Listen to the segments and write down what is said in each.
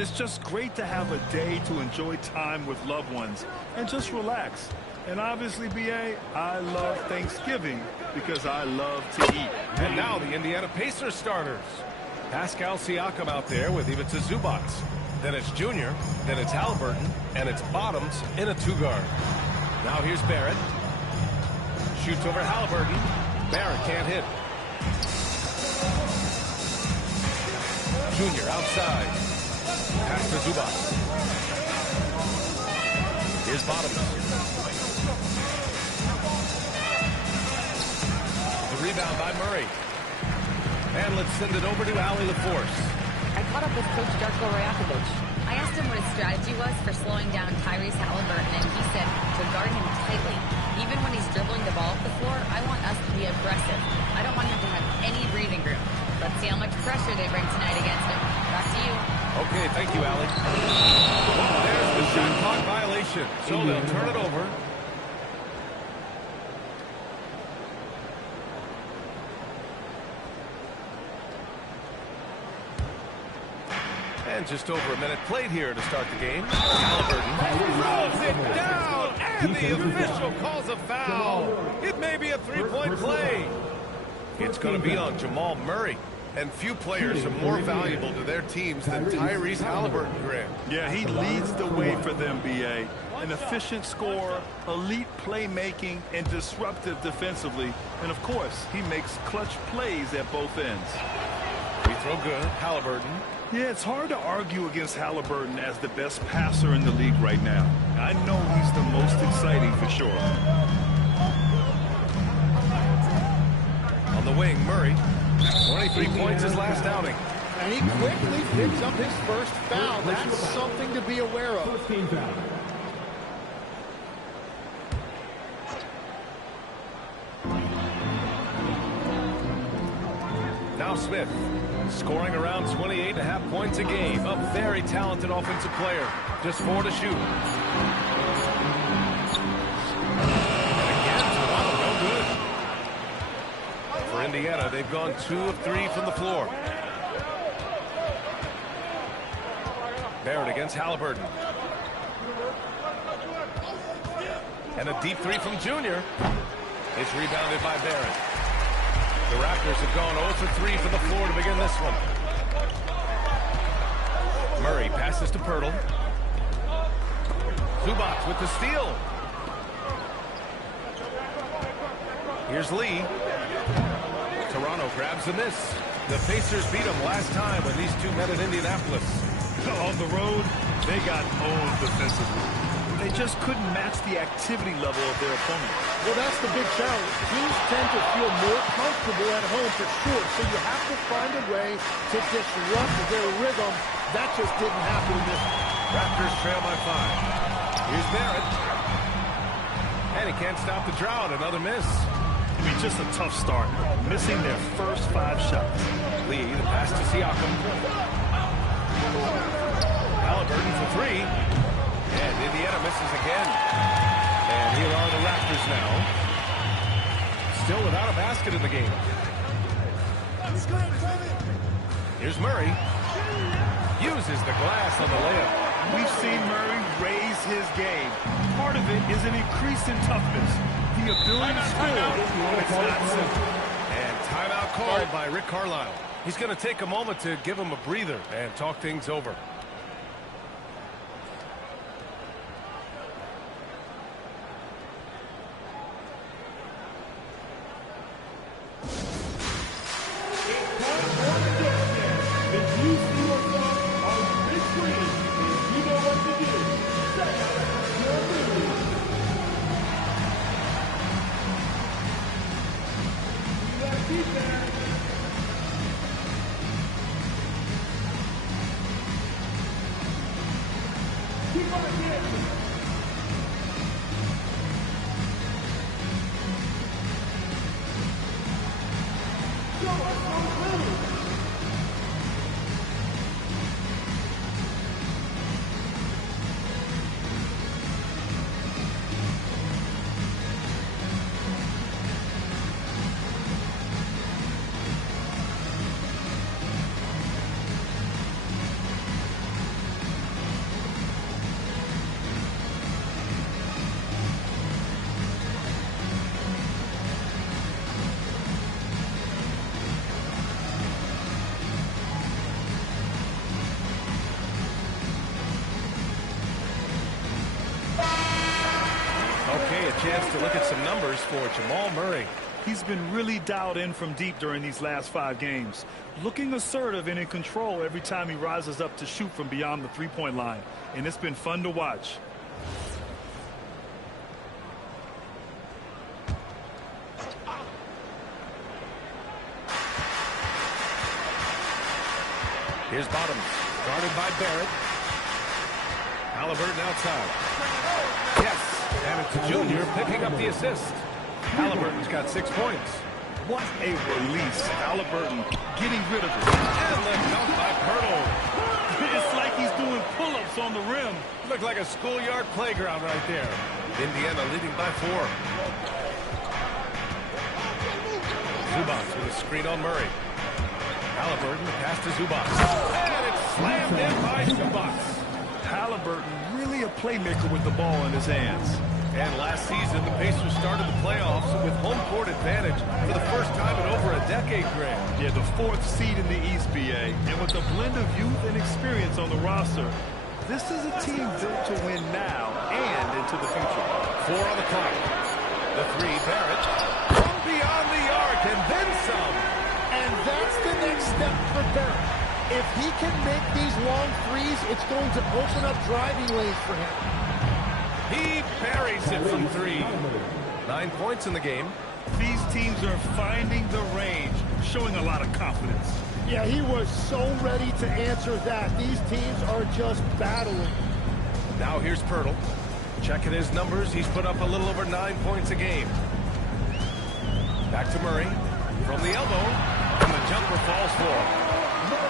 It's just great to have a day to enjoy time with loved ones and just relax. And obviously, B.A., I love Thanksgiving because I love to eat. And now the Indiana Pacers starters. Pascal Siakam out there with Ivica Zubac. Then it's Junior, then it's Haliburton, and it's Bottoms in a two-guard. Now here's Barrett. Shoots over Haliburton. Barrett can't hit. Junior outside. Pass to Zubac. Here's Bottoms. The rebound by Murray. And let's send it over to Allie LaForce. I caught up with Coach Darko Rajakovic. I asked him what his strategy was for slowing down Tyrese Haliburton, and he said to guard him tightly. Even when he's dribbling the ball off the floor, I want us to be aggressive. I don't want him to have any breathing room. Let's see how much pressure they bring tonight against him. Back to you. Okay, thank you, Allie. There's the shot clock violation, so they'll turn it over. And just over a minute played here to start the game. Haliburton throws it down, and the official calls a foul. It may be a three-point play. It's going to be on Jamal Murray. And few players are more valuable to their teams than Tyrese Haliburton, Graham. Yeah, he leads the way for them, B.A. An efficient scorer, elite playmaking, and disruptive defensively. And, of course, he makes clutch plays at both ends. Free throw good. Haliburton. Yeah, it's hard to argue against Haliburton as the best passer in the league right now. I know he's the most exciting for sure. On the wing, Murray. 23 points his last outing. And he quickly picks up his first foul. That's something to be aware of. Now Smith, scoring around 28.5 points a game. A very talented offensive player. Just 4 to shoot. And again, Toronto, no good. For Indiana, they've gone 2 of 3 from the floor. Barrett against Haliburton. And a deep 3 from Junior. It's rebounded by Barrett. The Raptors have gone 0 for 3 from the floor to begin this one. Murray passes to Pirtle. Zubac with the steal. Here's Lee. Toronto grabs the miss. The Pacers beat them last time when these two met at Indianapolis. On the road, they got owned defensively. They just couldn't match the activity level of their opponent. Well, that's the big challenge. Teams tend to feel more comfortable at home for sure, so you have to find a way to disrupt their rhythm. That just didn't happen in this one. Raptors trail by 5. Here's Barrett. And he can't stop the drought. Another miss. I mean, just a tough start. Missing their first 5 shots. Lee, the pass to Siakam. Haliburton for 3. And Indiana misses again. And here are the Raptors now. Still without a basket in the game. Here's Murray. Uses the glass on the layup. We've seen Murray raise his game. Part of it is an increase in toughness. The ability to score, but it's not simple. And timeout called by Rick Carlisle. He's going to take a moment to give him a breather and talk things over. Okay, a chance to look at some numbers for Jamal Murray. He's been really dialed in from deep during these last 5 games. Looking assertive and in control every time he rises up to shoot from beyond the three-point line. And it's been fun to watch. Here's Bottoms, guarded by Barrett. Halliburton outside. Yes, and it's Junior picking up the assist. Halliburton's got 6 points. What a release. Halliburton getting rid of it. And the dunk by Pirtle. It's like he's doing pull-ups on the rim. Looked like a schoolyard playground right there. Indiana leading by 4. Zubac with a screen on Murray. Halliburton pass to Zubac. And it's slammed in by Zubac. Halliburton really a playmaker with the ball in his hands. And last season, the Pacers started the playoffs with home court advantage for the first time in over a decade, Greg. Yeah, the 4th seed in the East, BA. And with a blend of youth and experience on the roster, this is a team built to win now and into the future. 4 on the clock. The 3, Barrett. From beyond the arc and then some. And that's the next step for Barrett. If he can make these long threes, it's going to open up driving lanes for him. He buries it from 3. 9 points in the game. These teams are finding the range, showing a lot of confidence. Yeah, he was so ready to answer that. These teams are just battling. Now here's Pirtle. Checking his numbers, he's put up a little over 9 points a game. Back to Murray. From the elbow, and the jumper falls for him.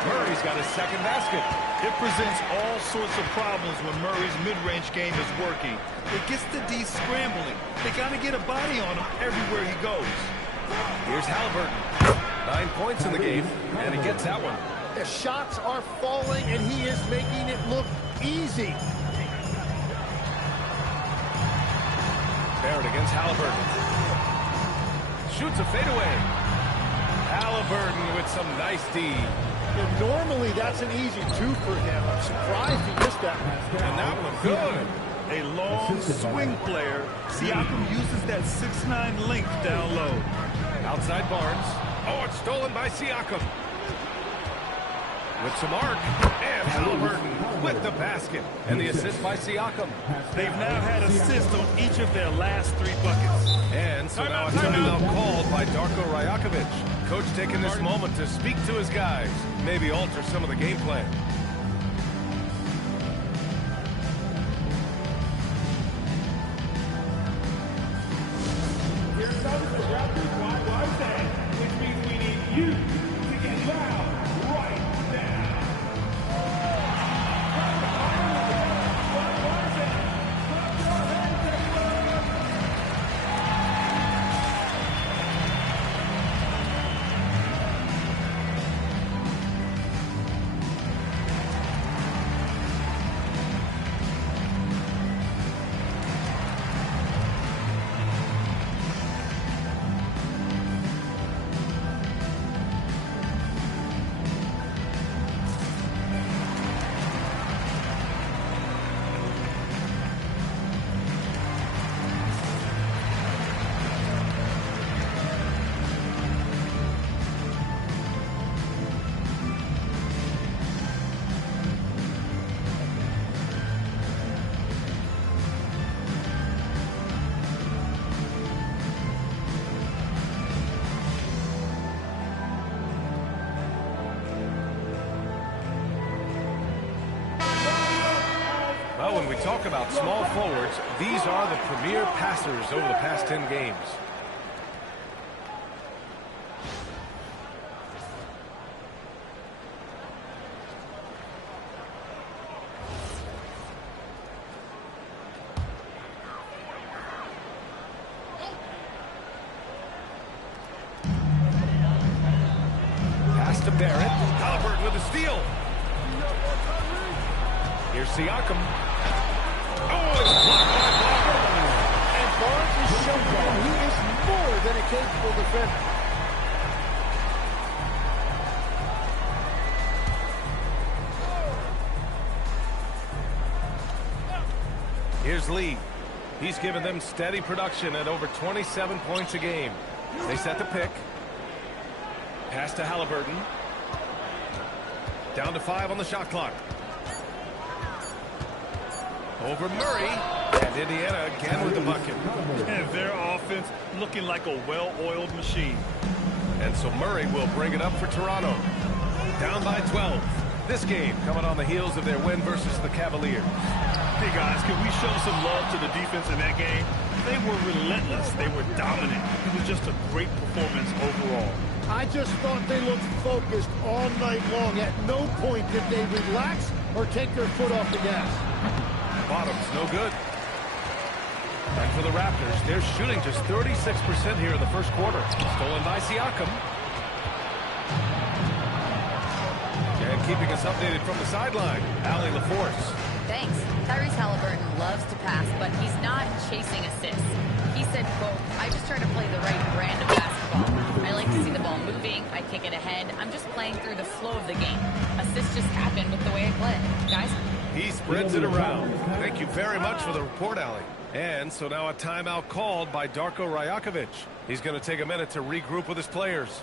Murray's got his second basket. It presents all sorts of problems when Murray's mid-range game is working. It gets the D scrambling. They got to get a body on him everywhere he goes. Here's Halliburton. 9 points in the game, and he gets that one. The shots are falling, and he is making it look easy. Barrett against Halliburton. Shoots a fadeaway. Halliburton with some nice D. And normally that's an easy 2 for him. I'm surprised he missed that. And that one good. A long swing player. Siakam uses that 6'9" length down low. Outside Barnes. Oh, it's stolen by Siakam. With some arc. And Halliburton with the basket. And the assist by Siakam. They've now had assists on each of their last 3 buckets. And so now a timeout called by Darko Rajakovic. Coach taking this moment to speak to his guys. Maybe alter some of the game plan. Here comes the Raptors wide set, which means we need you to get loud right now. Well, when we talk about small forwards, these are the premier passers over the past 10 games. Pass to Barrett. Halliburton with a steal. Here's Siakam. Oh, it's blocked by Barnes. And Barnes is showing that he is more than a capable defender. Here's Lee. He's given them steady production at over 27 points a game. They set the pick. Pass to Halliburton. Down to 5 on the shot clock. Over Murray. And Indiana again with the bucket. And their offense looking like a well-oiled machine. And so Murray will bring it up for Toronto. Down by 12. This game coming on the heels of their win versus the Cavaliers. Hey guys, can we show some love to the defense in that game? They were relentless. They were dominant. It was just a great performance overall. I just thought they looked focused all night long. At no point did they relax or take their foot off the gas. Bottom's no good. And for the Raptors, they're shooting just 36% here in the first quarter. Stolen by Siakam. And keeping us updated from the sideline, Allie LaForce. Thanks. Tyrese Halliburton loves to pass, but he's not chasing assists. He said, quote, I just try to play the right brand of basketball. I like to see the ball moving. I kick it ahead. I'm just playing through the flow of the game. Assists just happen with the way I play. Guys? He spreads it around. Thank you very much for the report, Allie. And so now a timeout called by Darko Rajakovic. He's going to take a minute to regroup with his players.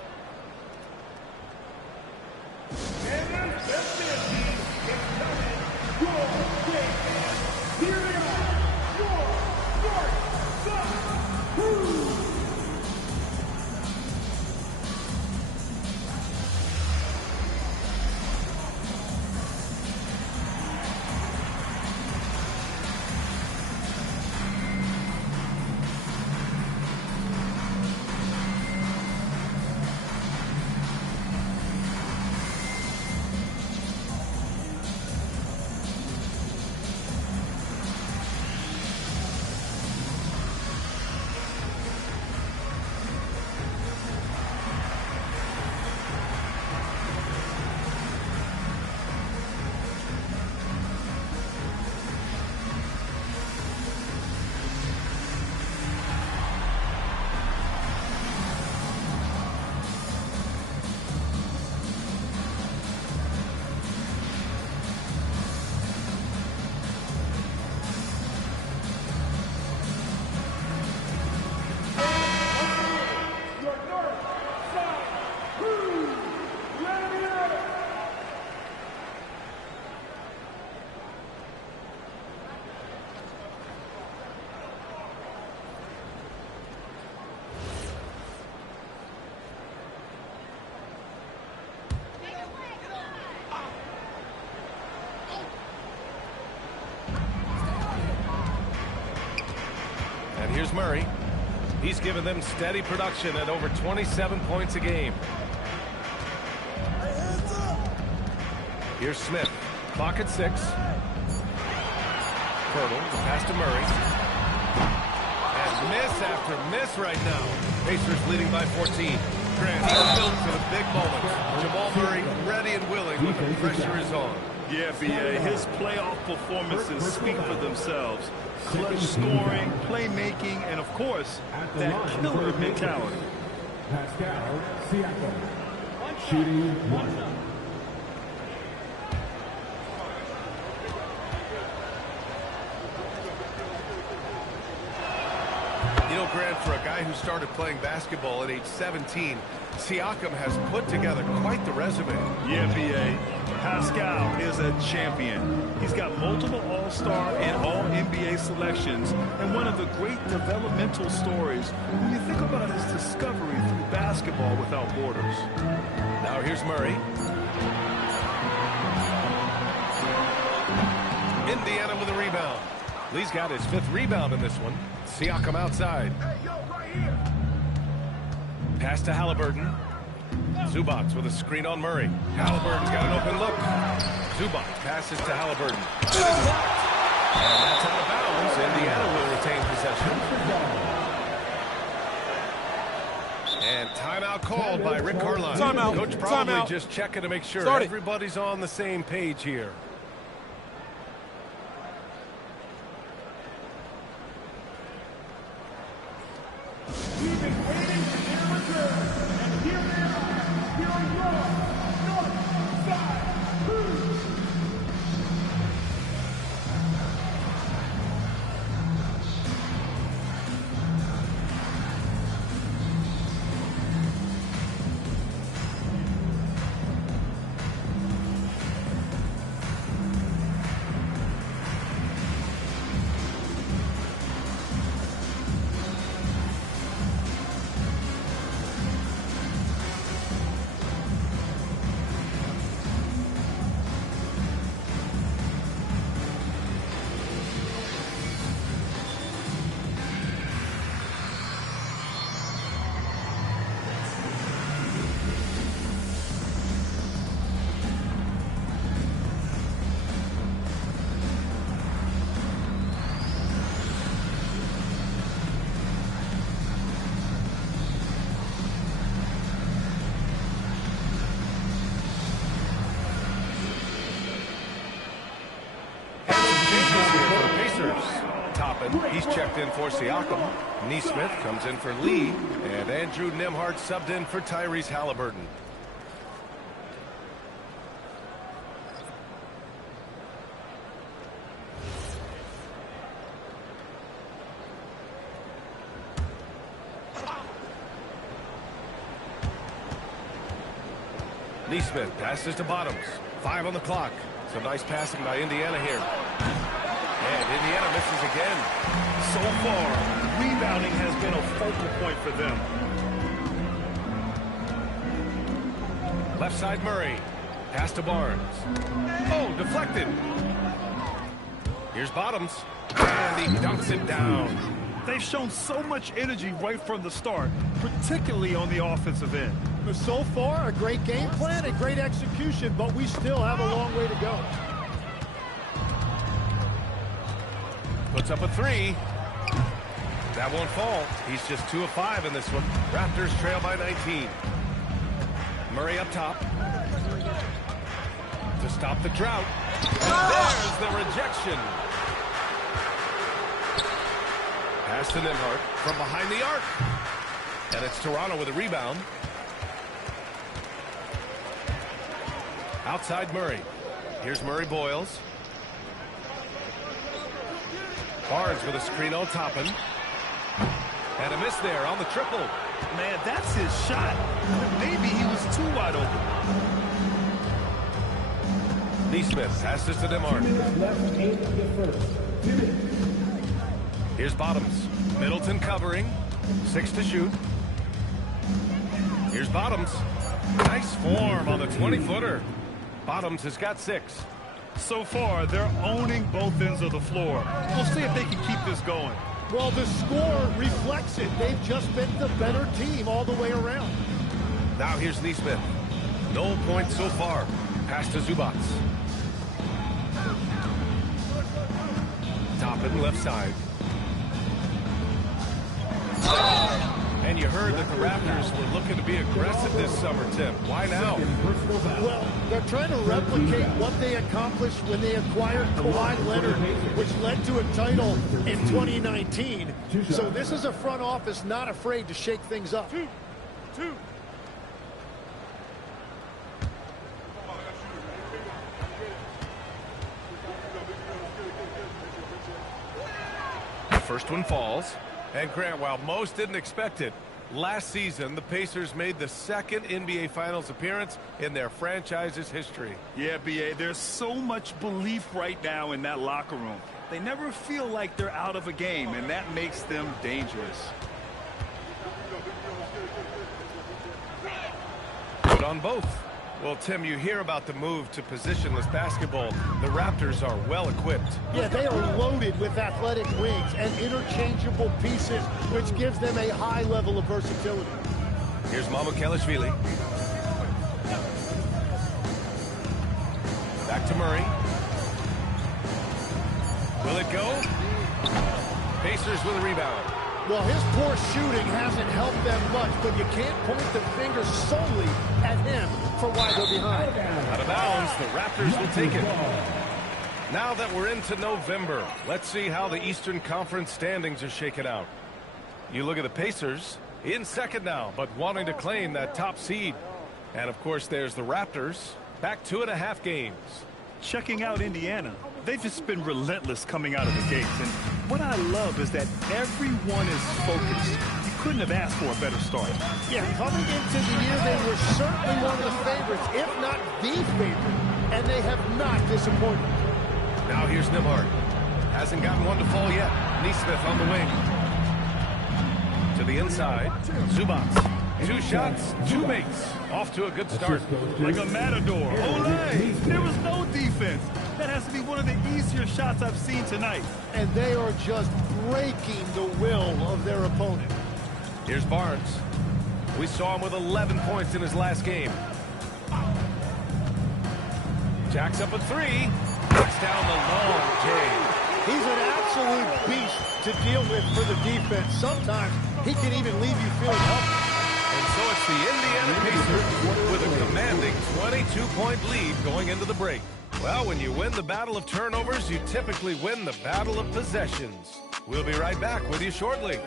Here's Murray. He's given them steady production at over 27 points a game. Here's Smith. Clock at 6. Pirtle, the pass to Murray. And miss after miss right now. Pacers leading by 14. Grant, he's built for the big moments. Jamal Murray ready and willing when the pressure is on. Yeah, B.A., his playoff performances speak for themselves. Clutch scoring, playmaking, and, of course, that killer mentality. Pascal Siakam, shooting 1. You know, Grant, for a guy who started playing basketball at age 17, Siakam has put together quite the resume. Yeah, B.A., Pascal is a champion. He's got multiple All-Star and All-NBA selections, and one of the great developmental stories when you think about his discovery through basketball without borders. Now here's Murray. Indiana with a rebound. Lee's got his 5th rebound in this one. Siakam outside. Pass to Halliburton. Zubac with a screen on Murray. Halliburton's got an open look. Zubac passes to Halliburton. And that's out of bounds. Indiana will retain possession. And timeout called by Rick Carlisle. Timeout. Coach probably Timeout. just checking to make sure Start it. everybody's on the same page here. We've been waiting for their return, and here they are. Here are your North Side Crew. Toppin. He's checked in for Siakam. Neesmith comes in for Lee. And Andrew Nembhard subbed in for Tyrese Halliburton. Neesmith passes to Bottoms. 5 on the clock. Some nice passing by Indiana here. And Indiana misses again. So far, rebounding has been a focal point for them. Left side Murray. Pass to Barnes. Oh, deflected. Here's Bottoms. And he dunks it down. They've shown so much energy right from the start, particularly on the offensive end. So far, a great game plan and great execution, but we still have a long way to go. Puts up a 3. That won't fall. He's just 2 of 5 in this one. Raptors trail by 19. Murray up top. To stop the drought. And there's the rejection. Pass to Nembhard from behind the arc. And it's Toronto with a rebound. Outside Murray. Here's Murray Boyles. Barnes with a screen on Toppin. And a miss there on the triple. Man, that's his shot. Maybe he was too wide open. Neesmith passes to Nembhard. Here's Bottoms. Middleton covering. 6 to shoot. Here's Bottoms. Nice form on the 20-footer. Bottoms has got 6. So far, they're owning both ends of the floor. We'll see if they can keep this going. Well, the score reflects it. They've just been the better team all the way around. Now here's Neesmith. No points so far. Pass to Zubac. Toppin left side. And you heard that the Raptors were looking to be aggressive this summer, Tim. Why now? Well, they're trying to replicate what they accomplished when they acquired Kawhi Leonard, which led to a title in 2019. So this is a front office not afraid to shake things up. Two. The first one falls. And Grant, while most didn't expect it, last season the Pacers made the second NBA Finals appearance in their franchise's history. Yeah, B.A., there's so much belief right now in that locker room. They never feel like they're out of a game, and that makes them dangerous. Good on both. Well, Tim, you hear about the move to positionless basketball. The Raptors are well equipped. Yeah, they are loaded with athletic wings and interchangeable pieces, which gives them a high level of versatility. Here's Mamukelashvili. Back to Murray. Will it go? Pacers with a rebound. Well, his poor shooting hasn't helped them much, but you can't point the finger solely at him for why they're behind. Out of bounds, the Raptors will take it. Now that we're into November, let's see how the Eastern Conference standings are shaken out. You look at the Pacers, in second now, but wanting to claim that top seed. And, of course, there's the Raptors, back 2.5 games. Checking out Indiana, they've just been relentless coming out of the gates. And what I love is that everyone is focused. You couldn't have asked for a better start. Yeah, coming into the year, they were certainly one of the favorites, if not the favorite, and they have not disappointed. Now here's Nembhard. Hasn't gotten one to fall yet. Neesmith on the wing. To the inside. Zubac. 2 shots, 2 makes. Off to a good start. Like a matador. Olay! There was no defense. That has to be one of the easier shots I've seen tonight. And they are just breaking the will of their opponent. Here's Barnes. We saw him with 11 points in his last game. Jacks up a 3. Knocks down the long J. He's an absolute beast to deal with for the defense. Sometimes he can even leave you feeling helpless. And so it's the Indiana Pacers with a commanding 22-point lead going into the break. Well, when you win the battle of turnovers, you typically win the battle of possessions. We'll be right back with you shortly.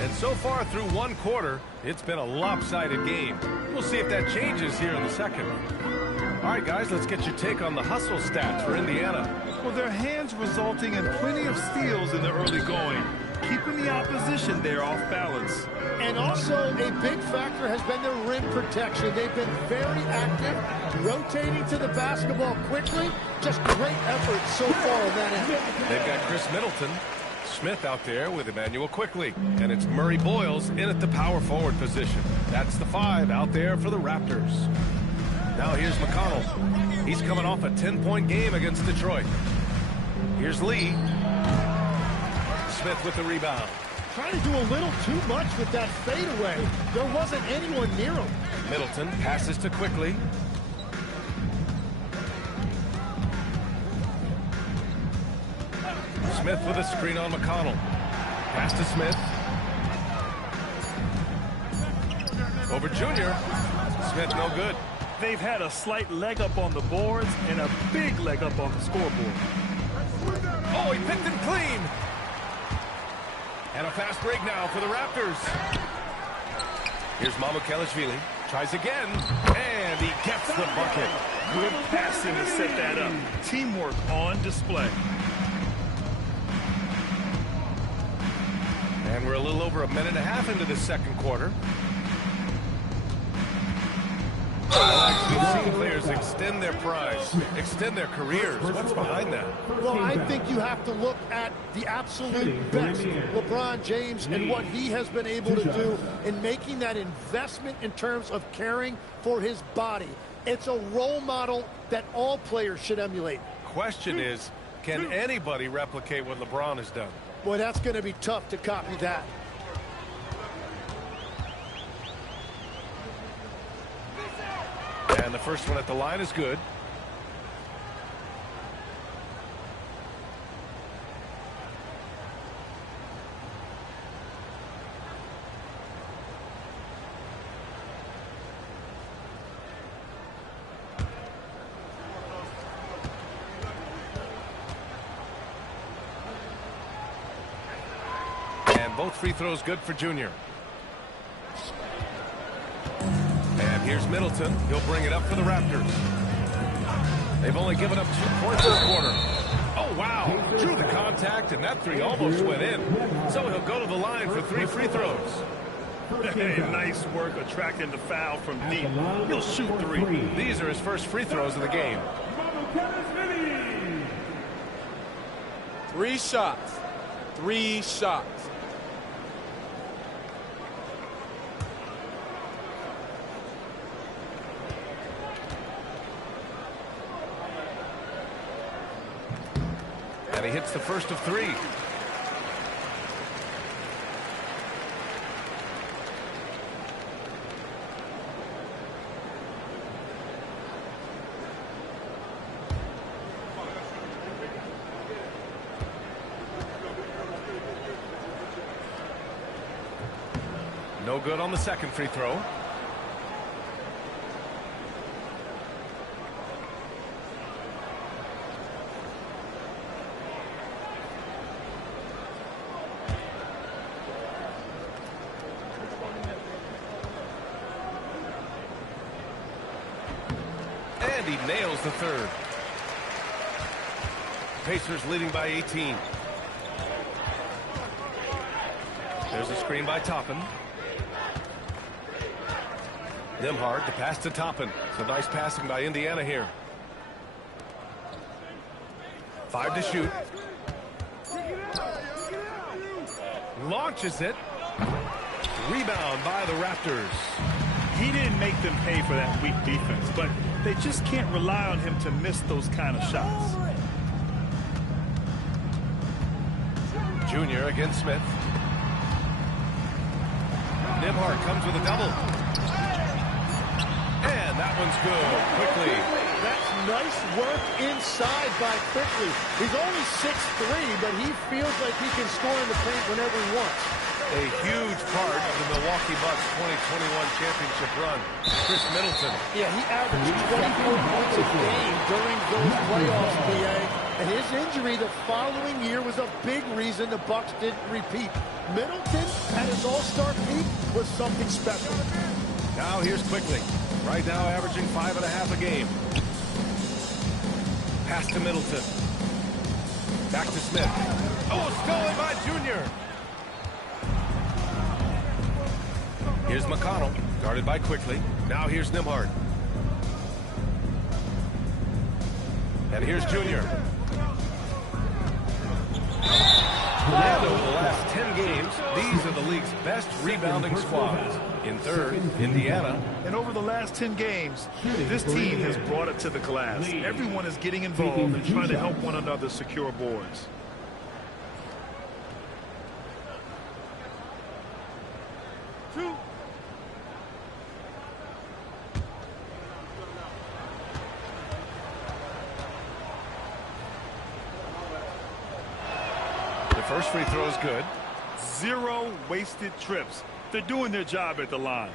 And so far through one quarter, it's been a lopsided game. We'll see if that changes here in the second. All right, guys, let's get your take on the hustle stats for Indiana. Well, their hands resulting in plenty of steals in the early going, keeping the opposition there off balance. And also a big factor has been their rim protection. They've been very active, rotating to the basketball quickly. Just great effort so far on that end. They've got Chris Middleton. Smith out there with Emmanuel Quickly. And it's Murray Boyles in at the power forward position. That's the 5 out there for the Raptors. Now here's McConnell. He's coming off a 10-point game against Detroit. Here's Lee. Smith with the rebound. Trying to do a little too much with that fadeaway. There wasn't anyone near him. Middleton passes to Quickly. Smith with a screen on McConnell. Pass to Smith. Over Junior. Smith no good. They've had a slight leg up on the boards and a big leg up on the scoreboard. Oh, he picked it clean. And a fast break now for the Raptors. Here's Mamukelashvili. Tries again. And he gets the bucket. Good passing to set that up. Teamwork on display. And we're a little over a minute and a half into this second quarter. We've seen players extend their primes, extend their careers. What's behind that? Well, I think you have to look at the absolute best. LeBron James and what he has been able to do in making that investment in terms of caring for his body. It's a role model that all players should emulate. Question is, can anybody replicate what LeBron has done? Boy, that's going to be tough to copy that. And the first one at the line is good. And both free throws good for Junior. And here's Middleton. He'll bring it up for the Raptors. They've only given up 2 points this quarter. Oh, wow. Drew the contact, and that three almost went in. So he'll go to the line for 3 free throws. Hey, nice work attracting the foul from deep. He'll shoot 3. These are his first free throws of the game. 3 shots. 3 shots. And he hits the first of 3. No good on the second free throw. And he nails the third. Pacers leading by 18. There's a screen by Toppin. Nembhard, the pass to Toppin. So nice passing by Indiana here. 5 to shoot. Launches it. Rebound by the Raptors. He didn't make them pay for that weak defense, but they just can't rely on him to miss those kind of shots. Junior against Smith. Nembhard comes with a double. And that one's good. Quickly. That's nice work inside by Quickley. He's only 6'3", but he feels like he can score in the paint whenever he wants. A huge part of the Milwaukee Bucks 2021 championship run, Chris Middleton. Yeah, he averaged 24 points a game during those playoffs, BA. And his injury the following year was a big reason the Bucks didn't repeat. Middleton, at his all-star peak, was something special. Now here's Quickley. Right now averaging 5.5 a game. Pass to Middleton. Back to Smith. Oh, stolen by Junior. Here's McConnell, guarded by Quickley. Now here's Nembhard. And here's Junior. And over the last 10 games, these are the league's best rebounding squads. In third, Indiana. And over the last 10 games, this team has brought it to the glass. Everyone is getting involved and trying to help one another secure boards. First free throw is good. 0 wasted trips. They're doing their job at the line.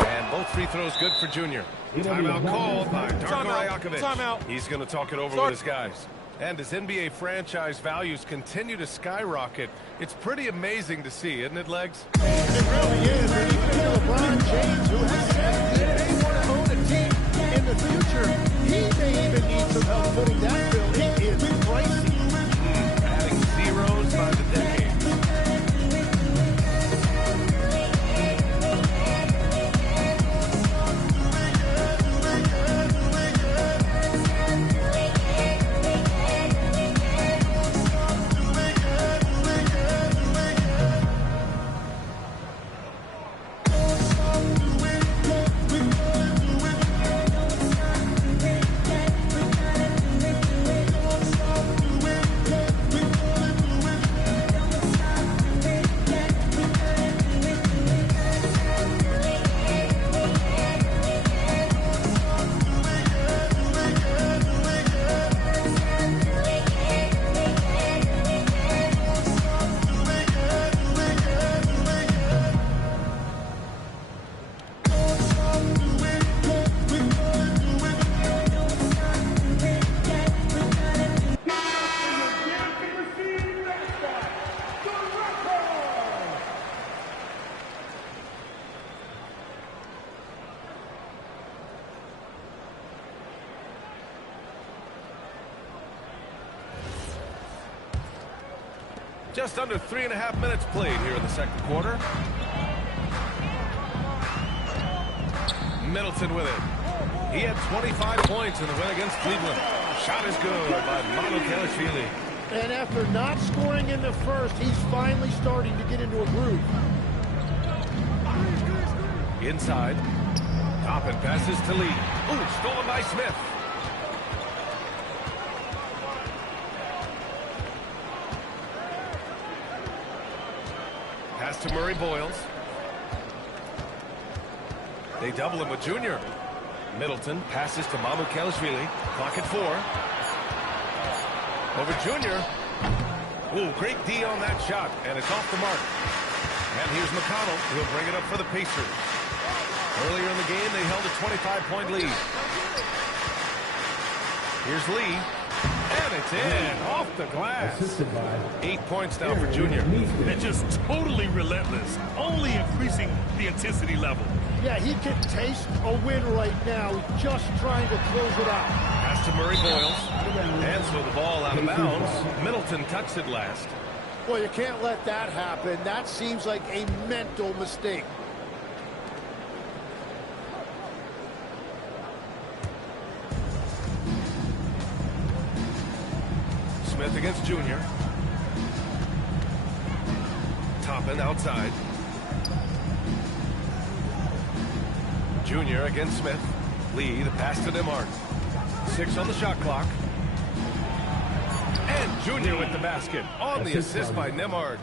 And both free throws good for Junior. Timeout called by Darko Rajakovic. Timeout. He's going to talk it over with his guys. And as NBA franchise values continue to skyrocket, it's pretty amazing to see, isn't it, Legs? It really is. And even if LeBron James, who has said that if they want to own a team in the future, he may even need some help putting that bill. It is pricey. Adding zeros by the decade. Just under 3.5 minutes played here in the second quarter. Middleton with it. He had 25 points in the win against Cleveland. Shot is good by Mamoukelashvili. And after not scoring in the first, he's finally starting to get into a groove. Inside. Toppin passes to Lee. Ooh, stolen by Smith. Pass to Murray Boyles. They double him with Junior. Middleton passes to Mamoukelashvili. Clock at 4. Over Junior. Ooh, great D on that shot, and it's off the mark. And here's McConnell. He'll bring it up for the Pacers. Earlier in the game, they held a 25-point lead. Here's Lee. And it's in, off the glass. 8 points now for Junior. And just totally relentless, only increasing the intensity level. Yeah, he can taste a win right now, just trying to close it out. Pass to Murray Boyles. And so the ball out of bounds. Middleton touched it last. Well, you can't let that happen. That seems like a mental mistake. Smith against Junior. Toppin outside. Junior against Smith. Lee, the pass to Nembhard. 6 on the shot clock. And Junior with the basket on the assist by Nembhard.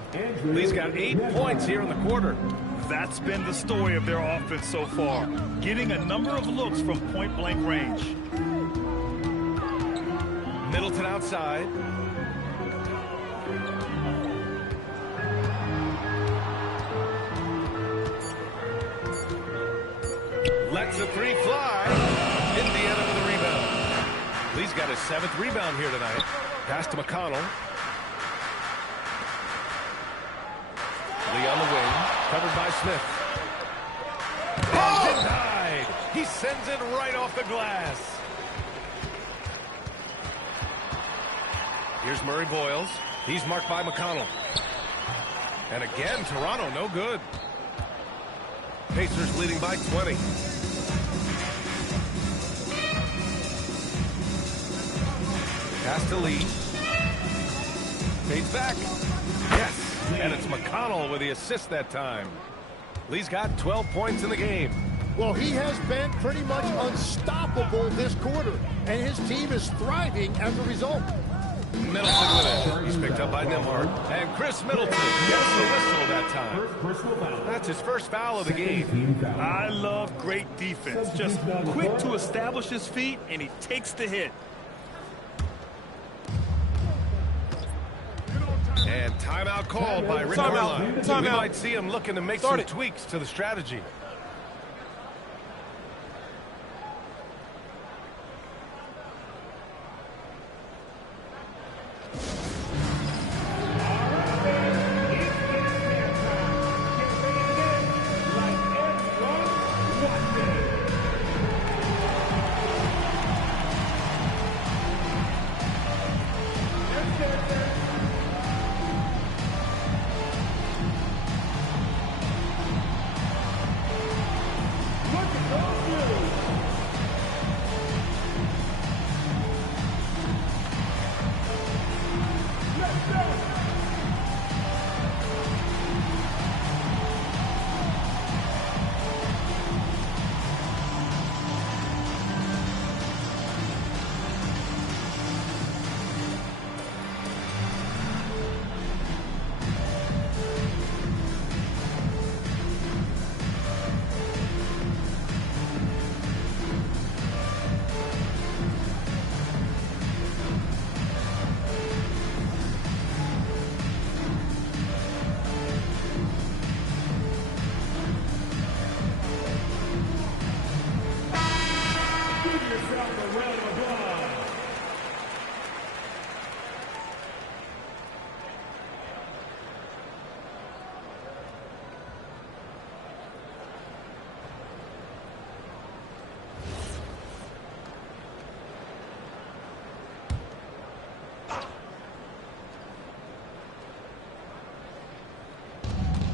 Lee's got 8 points here in the quarter. That's been the story of their offense so far, getting a number of looks from point-blank range. Middleton outside. Lets a three fly. Indiana with a rebound. Lee's got his 7th rebound here tonight. Pass to McConnell. Lee on the wing. Covered by Smith. And denied. He sends it right off the glass. Here's Murray Boyles. He's marked by McConnell. And again, Toronto no good. Pacers leading by 20. Pass to Lee. Fades back. Yes. And it's McConnell with the assist that time. Lee's got 12 points in the game. Well, he has been pretty much unstoppable this quarter, and his team is thriving as a result. Middleton with it. He's picked up by Nembhard. And Chris Middleton gets the whistle that time. That's his first foul of the game. I love great defense. Just quick to establish his feet, and he takes the hit. And timeout called by Rick Carlisle. We might see him looking to make some tweaks to the strategy.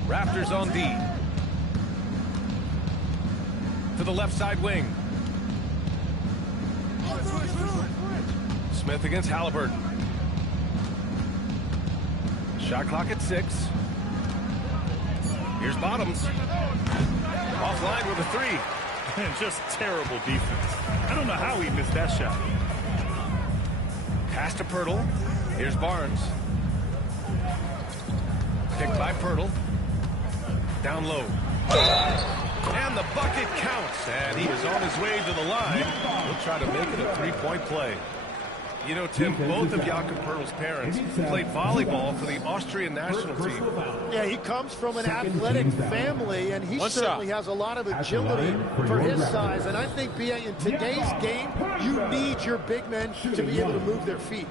Raptors on D. To the left side wing. Smith against Halliburton. Shot clock at 6. Here's Bottoms. Offline with a 3. And just terrible defense. I don't know how he missed that shot. Pass to Pirtle. Here's Barnes. Picked by Pirtle. Down low. And the bucket counts. And he is on his way to the line. He'll try to make it a 3-point play. You know, Tim, both of Jakob Pirtle's parents played volleyball for the Austrian national team. Yeah, he comes from an athletic family, and he certainly has a lot of agility for his size. And I think, B.A., in today's game, you need your big men to be able to move their feet.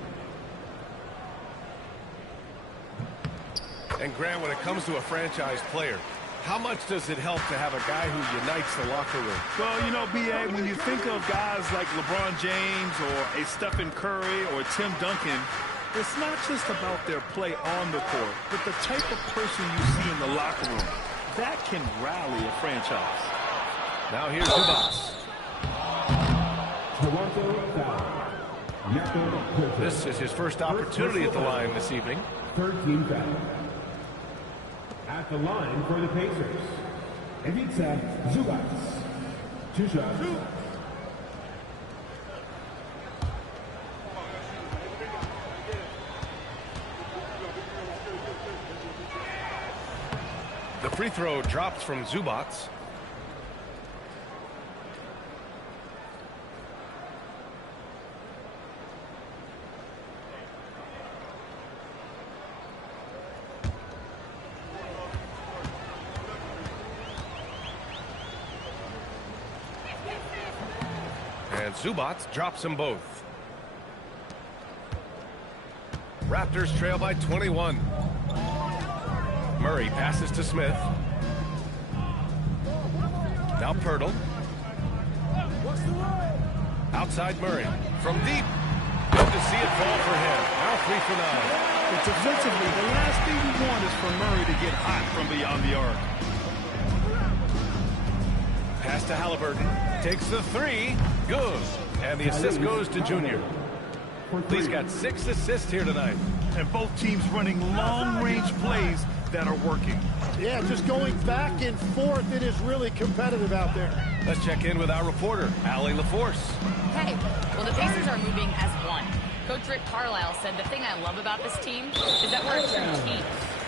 And Grant, when it comes to a franchise player, how much does it help to have a guy who unites the locker room? Well, you know, B.A., when you think of guys like LeBron James or a Stephen Curry or Tim Duncan, it's not just about their play on the court, but the type of person you see in the locker room. That can rally a franchise. Now here's Zubac. This is his first opportunity at the line this evening. 13 foul. At the line for the Pacers, Ivica Zubac. 2 shots. The free throw drops from Zubac. And Zubac drops them both. Raptors trail by 21. Murray passes to Smith. Now Pirtle. Outside Murray. From deep. Good to see it fall for him. Now 3 for 9. But defensively, the last thing we want is for Murray to get hot from beyond the arc. Pass to Halliburton. Takes the 3. Good. And the assist goes to Junior. He's got 6 assists here tonight. And both teams running long-range plays that are working. Yeah, just going back and forth. It is really competitive out there. Let's check in with our reporter, Allie LaForce. Hey, well, the Pacers are moving as one. Coach Rick Carlisle said the thing I love about this team is that we're a true team.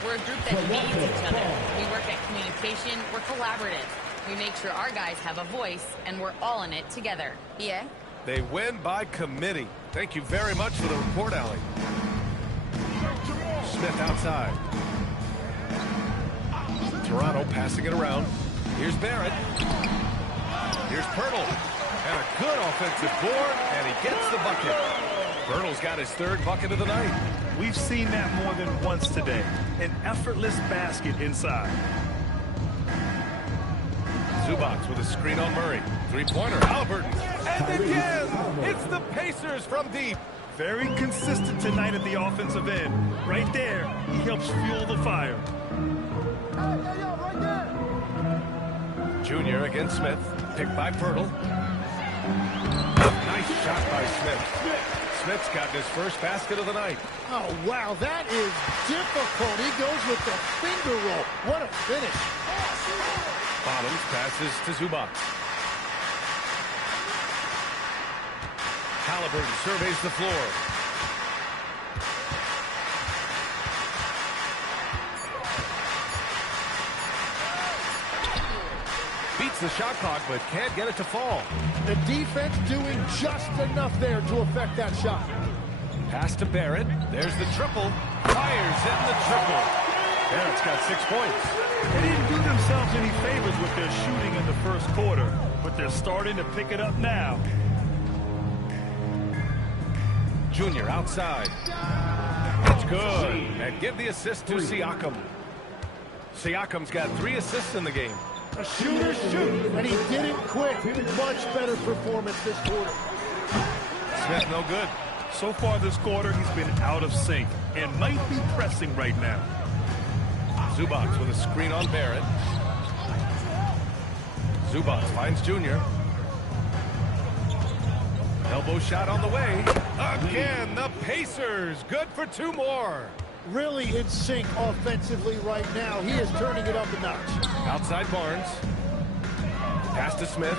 We're a group that needs each other. We work at communication. We're collaborative. We make sure our guys have a voice, and we're all in it together. Yeah? They win by committee. Thank you very much for the report, Allie. Smith outside. Toronto passing it around. Here's Barrett. Here's Pirtle. And a good offensive board, and he gets the bucket. Pirtle's got his 3rd bucket of the night. We've seen that more than once today. An effortless basket inside. Zubac with a screen on Murray. 3-pointer, Halliburton. And again, it's the Pacers from deep. Very consistent tonight at the offensive end. Right there, he helps fuel the fire. Junior against Smith. Picked by Pirtle. Nice shot by Smith. Smith's gotten his first basket of the night. Oh, wow, that is difficult. He goes with the finger roll. What a finish. Bottoms passes to Zubac. Halliburton surveys the floor. Beats the shot clock, but can't get it to fall. The defense doing just enough there to affect that shot. Pass to Barrett. There's the triple. Fires in the triple. Barrett's got 6 points. They didn't do themselves any favors with their shooting in the first quarter, but they're starting to pick it up now. Junior outside. It's good. And give the assist to Siakam. Siakam's got 3 assists in the game. A shooter shoot, and he didn't quit. Much better performance this quarter. Smith no good. So far this quarter, he's been out of sync and might be pressing right now. Zubac with a screen on Barrett. Zubac finds Junior. Elbow shot on the way. Again, the Pacers. Good for 2 more. Really in sync offensively right now. He is turning it up a notch. Outside Barnes. Pass to Smith.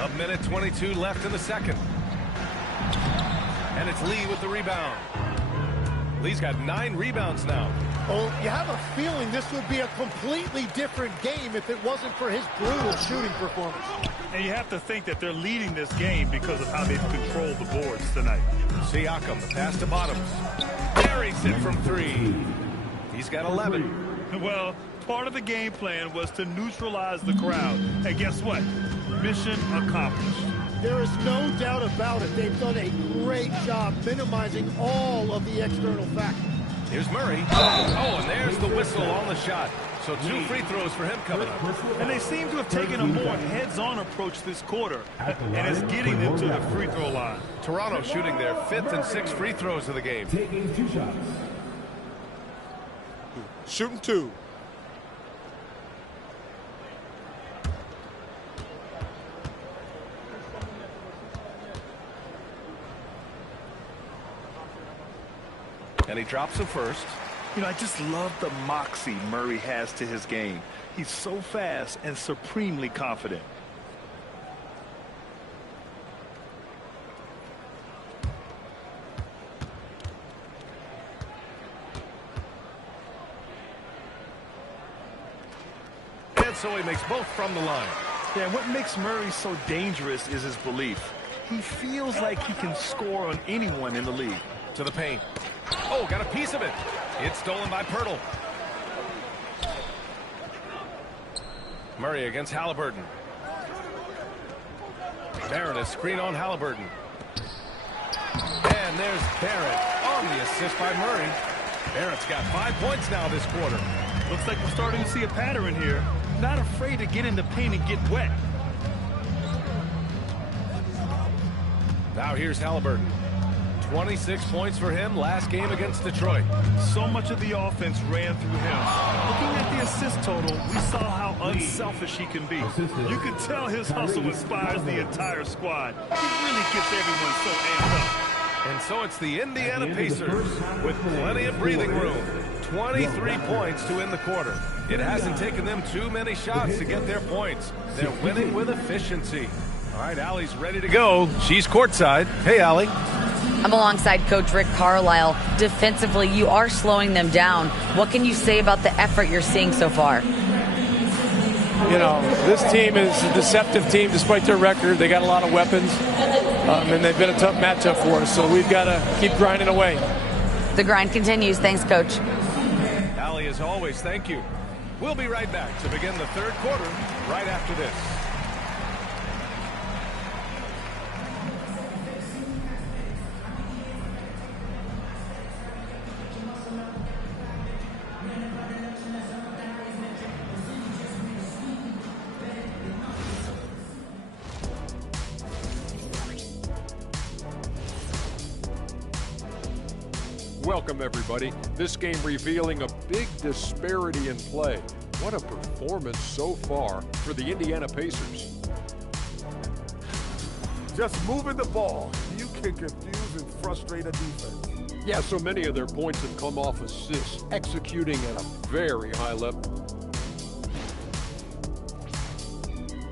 A minute 22 left in the second. And it's Lee with the rebound. Lee's got 9 rebounds now. Oh, you have a feeling this would be a completely different game if it wasn't for his brutal shooting performance. And you have to think that they're leading this game because of how they've controlled the boards tonight. Siakam, the pass to Bottoms. Buries it from 3. He's got 11. Well, part of the game plan was to neutralize the crowd. And guess what? Mission accomplished. There is no doubt about it. They've done a great job minimizing all of the external factors. Here's Murray. Oh, and there's the whistle on the shot. So 2 free throws for him coming up. And they seem to have taken a more heads-on approach this quarter. And it's getting them to the free throw line. Toronto shooting their 5th and 6th free throws of the game. Taking 2 shots. Shooting 2. And he drops the first. You know, I just love the moxie Murray has to his game. He's so fast and supremely confident. And so he makes both from the line. Yeah, and what makes Murray so dangerous is his belief. He feels like he can score on anyone in the league. To the paint. Oh, got a piece of it. It's stolen by Poeltl. Murray against Haliburton. Barrett a screen on Haliburton. And there's Barrett on the assist by Murray. Barrett's got 5 points now this quarter. Looks like we're starting to see a pattern here. Not afraid to get in the paint and get wet. Now here's Haliburton. 26 points for him last game against Detroit. So much of the offense ran through him. Looking at the assist total, we saw how unselfish he can be. You can tell his hustle inspires the entire squad. He really gets everyone so amped up. And so it's the Indiana Pacers with plenty of breathing room. 23 points to end the quarter. It hasn't taken them too many shots to get their points. They're winning with efficiency. All right, Allie's ready to go. She's courtside. Hey, Allie. I'm alongside Coach Rick Carlisle. Defensively, you are slowing them down. What can you say about the effort you're seeing so far? You know, this team is a deceptive team despite their record. They got a lot of weapons, and they've been a tough matchup for us, so we've got to keep grinding away. The grind continues. Thanks, Coach. Allie, as always, thank you. We'll be right back to begin the third quarter right after this. Welcome, everybody. This game revealing a big disparity in play. What a performance so far for the Indiana Pacers. Just moving the ball, you can confuse and frustrate a defense. Yeah, so many of their points have come off assists, executing at a very high level.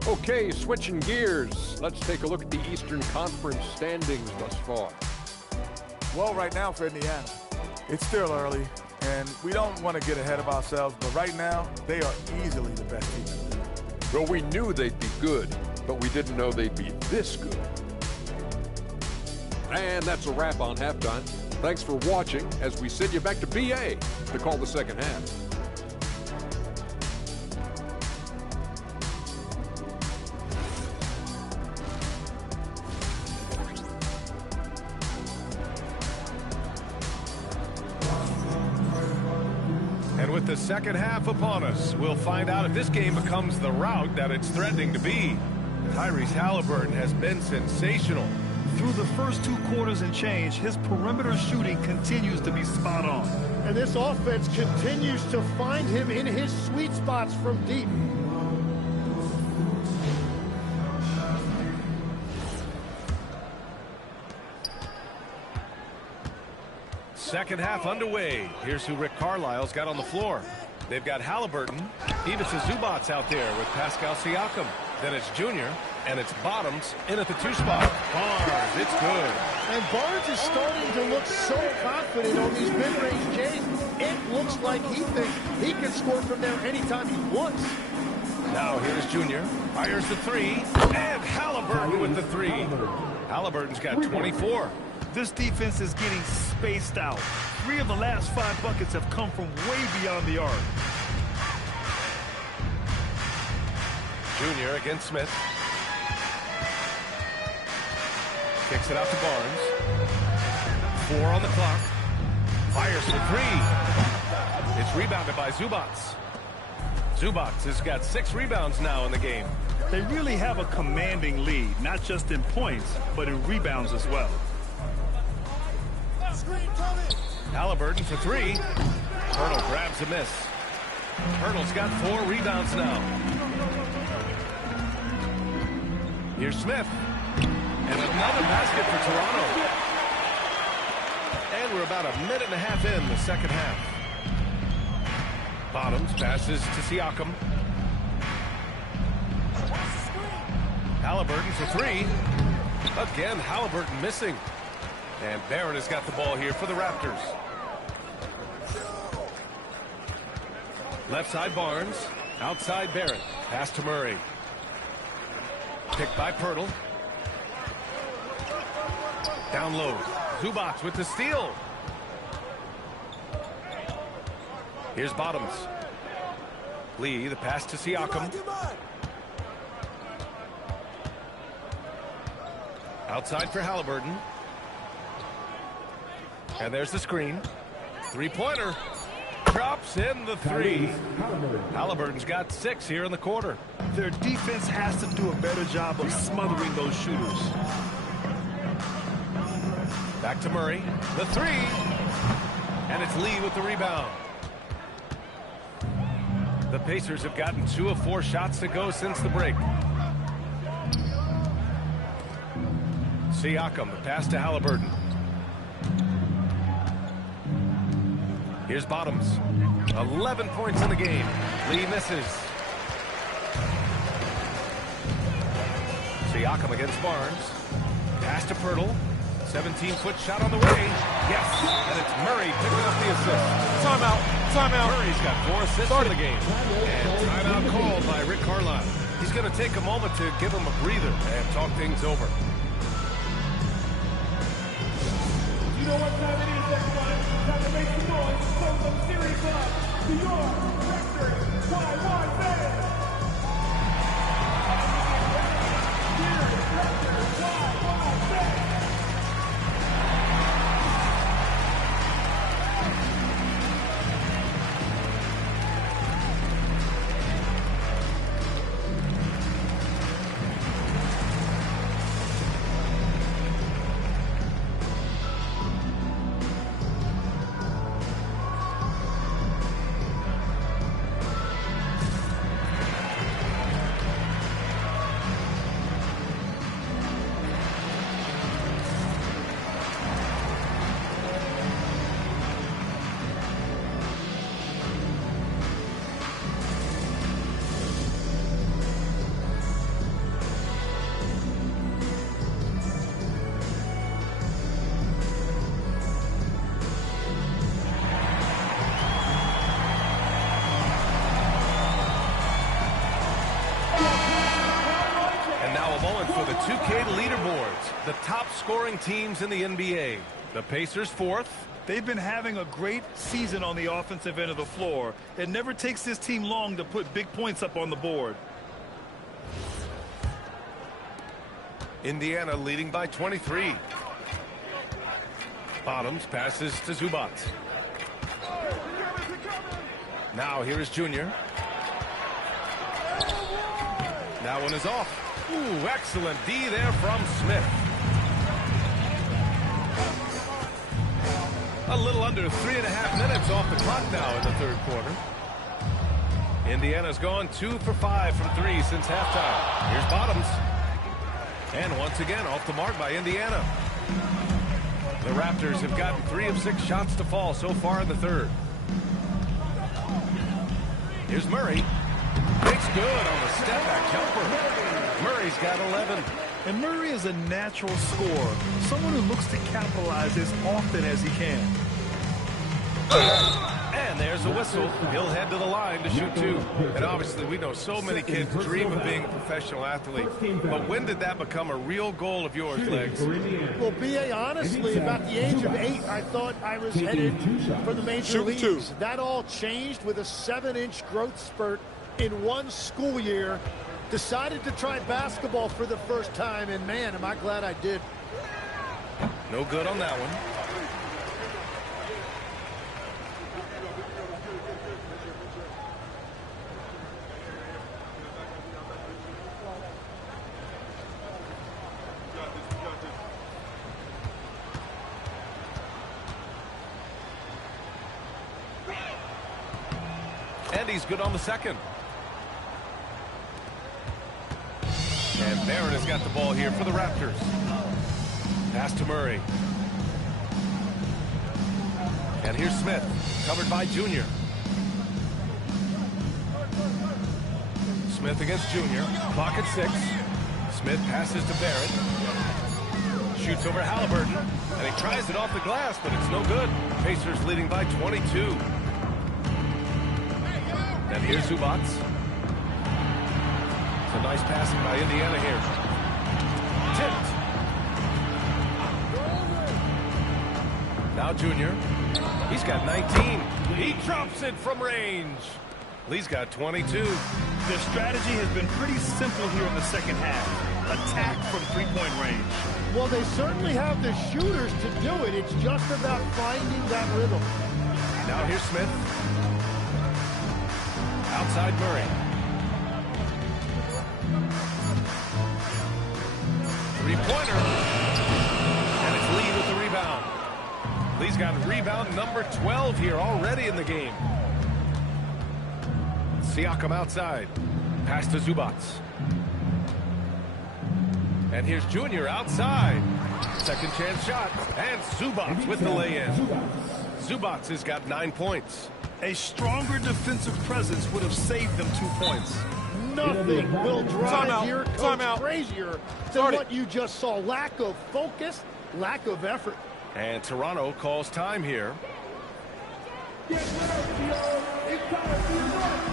Okay, switching gears. Let's take a look at the Eastern Conference standings thus far. Well, right now for Indiana, it's still early, and we don't want to get ahead of ourselves, but right now, they are easily the best team in the league. Well, we knew they'd be good, but we didn't know they'd be this good. And that's a wrap on halftime. Thanks for watching as we send you back to BA to call the second half. And with the second half upon us, we'll find out if this game becomes the rout that it's threatening to be. Tyrese Haliburton has been sensational. Through the first 2 quarters and change, his perimeter shooting continues to be spot on. And this offense continues to find him in his sweet spots from deep. Second half underway. Here's who Rick Carlisle's got on the floor. They've got Haliburton. Ivica Zubac's out there with Pascal Siakam. Then it's Junior, and it's Bottoms in at the 2 spot. Barnes, it's good. And Barnes is starting to look so confident on these mid-range games. It looks like he thinks he can score from there anytime he wants. Now here's Junior. Fires the 3, and Haliburton with the 3. Haliburton's got 24. This defense is getting spaced out. 3 of the last 5 buckets have come from way beyond the arc. Junior against Smith. Kicks it out to Barnes. 4 on the clock. Fires for 3. It's rebounded by Zubac. Zubac has got 6 rebounds now in the game. They really have a commanding lead, not just in points, but in rebounds as well. Haliburton for 3. Poeltl grabs a miss. Poeltl's got 4 rebounds now. Here's Smith. And another basket for Toronto. And we're about a minute and a half in the second half. Bottoms passes to Siakam. Haliburton for 3. Again, Haliburton missing. And Barrett has got the ball here for the Raptors. Left side Barnes. Outside Barrett. Pass to Murray. Picked by Pirtle. Down low. Zubac with the steal. Here's Bottoms. Lee, the pass to Siakam. Outside for Halliburton. And there's the screen. Three-pointer. Drops in the three. Halliburton's got 6 here in the quarter. Their defense has to do a better job of smothering those shooters. Back to Murray. The three. And it's Lee with the rebound. The Pacers have gotten 2 of 4 shots to go since the break. Siakam, the pass to Halliburton. Here's Bottoms. 11 points in the game. Lee misses. Siakam against Barnes. Pass to Pirtle. 17-foot shot on the way. Yes, and it's Murray picking up the assist. Timeout. Timeout. Murray's got 4 assists in the game. And timeout called by Rick Carlisle. He's going to take a moment to give him a breather and talk things over. You know what time it is, everybody? Time to make some noise. Show some serious love to your Raptors. YYZ. For the 2K leaderboards, the top scoring teams in the NBA. The Pacers 4th. They've been having a great season on the offensive end of the floor. It never takes this team long to put big points up on the board. Indiana leading by 23. Bottoms passes to Zubac. Now here is Junior. That one is off. Ooh, excellent D there from Smith. A little under 3.5 minutes off the clock now in the third quarter. Indiana's gone 2 for 5 from 3 since halftime. Here's Bottoms. And once again off the mark by Indiana. The Raptors have gotten 3 of 6 shots to fall so far in the third. Here's Murray. Makes good on the step-back jumper. Murray's got 11. And Murray is a natural scorer, someone who looks to capitalize as often as he can. And there's a whistle. He'll head to the line to shoot 2. And obviously we know so many kids dream of being a professional athlete. But when did that become a real goal of yours, Legs? Well, B.A., honestly, about the age of 8, I thought I was headed for the major leagues. That all changed with a 7-inch growth spurt in one school year. Decided to try basketball for the first time, and man, am I glad I did. No good on that one. And he's good on the second. And Barrett has got the ball here for the Raptors. Pass to Murray. And here's Smith, covered by Junior. Smith against Junior. Clock at 6. Smith passes to Barrett. Shoots over Halliburton. And he tries it off the glass, but it's no good. Pacers leading by 22. And here's Zubac. Some nice passing by Indiana here. Tipped. Now Junior. He's got 19. He drops it from range. Lee's got 22. Their strategy has been pretty simple here in the second half. Attack from three-point range. Well, they certainly have the shooters to do it. It's just about finding that rhythm. Now here's Smith. Outside Murray. Three-pointer. And it's Lee with the rebound. Lee's got rebound number 12 here already in the game. Siakam outside. Pass to Zubac. And here's Junior outside. Second chance shot. And Zubac with the lay-in. Zubac has got 9 points. A stronger defensive presence would have saved them 2 points. Nothing will drive your coach Timeout. crazier than what you just saw. Lack of focus, lack of effort. And Toronto calls time here. Get ready, yo. It's time to run.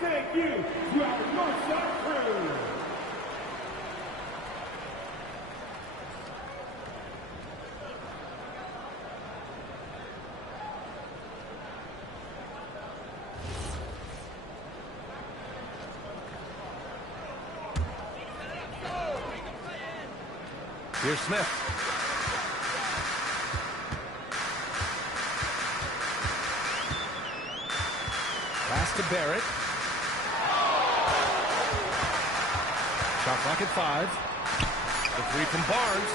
Thank you to our Northside crew. Here's Smith. Pass to Barrett. Shot clock at 5. The three from Barnes.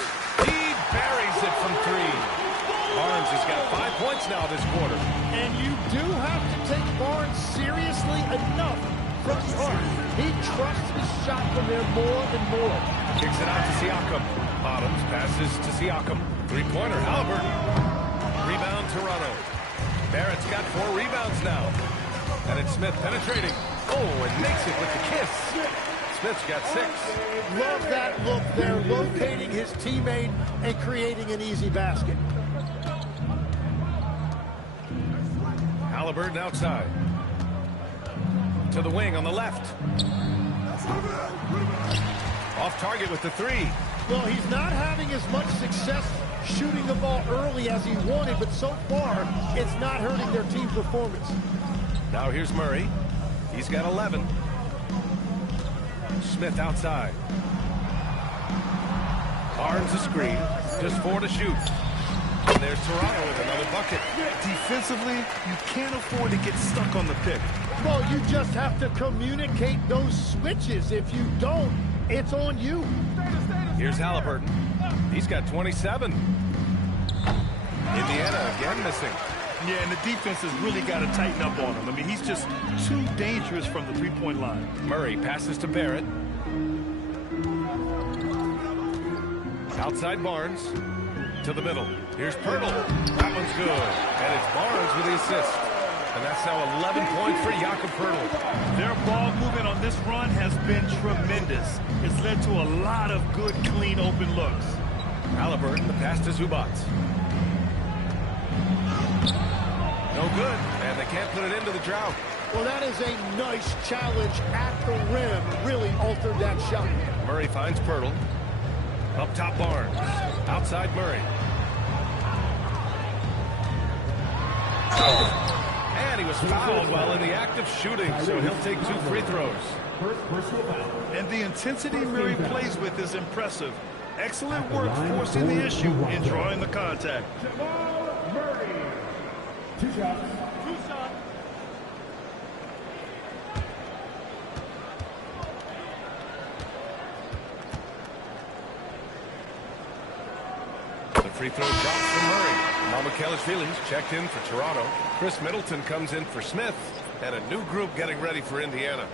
He buries it from 3. Barnes has got 5 points now this quarter. And you do have to take Barnes seriously enough from start. He trusts his shot from there more and more. Kicks it out to Siakam. Bottoms passes to Siakam. Three-pointer, Halliburton. Rebound, Toronto. Barrett's got 4 rebounds now. And it's Smith penetrating. Oh, and makes it with the kiss. Smith's got 6. Love that look there, locating his teammate and creating an easy basket. Halliburton outside. To the wing on the left. Off target with the 3. Well, he's not having as much success shooting the ball early as he wanted, but so far, it's not hurting their team performance. Now here's Murray. He's got 11. Smith outside. Barnes a screen. Just 4 to shoot. And there's Toronto with another bucket. Defensively, you can't afford to get stuck on the pick. Well, you just have to communicate those switches. If you don't, it's on you. Here's Halliburton. He's got 27. Indiana again missing. Yeah, and the defense has really got to tighten up on him. I mean, he's just too dangerous from the three-point line. Murray passes to Barrett. Outside Barnes. To the middle. Here's Pirtle. That one's good. And it's Barnes with the assist. And that's now 11 points for Jakob Pirtle. Their ball movement on this run has been tremendous. It's led to a lot of good, clean, open looks. Halliburton, the pass to Zubac. No good, and they can't put it into the drought. Well, that is a nice challenge at the rim. Really altered that shot. Murray finds Pirtle. Up top Barnes. Outside Murray. And he was fouled while in the act of shooting, so he'll take 2 free throws. And the intensity Murray plays with is impressive. Excellent work forcing the issue and drawing the contact. Jamal Murray. 2 shots. The free throw drops from Murray. Mamukelashvili's checked in for Toronto. Chris Middleton comes in for Smith. And a new group getting ready for Indiana.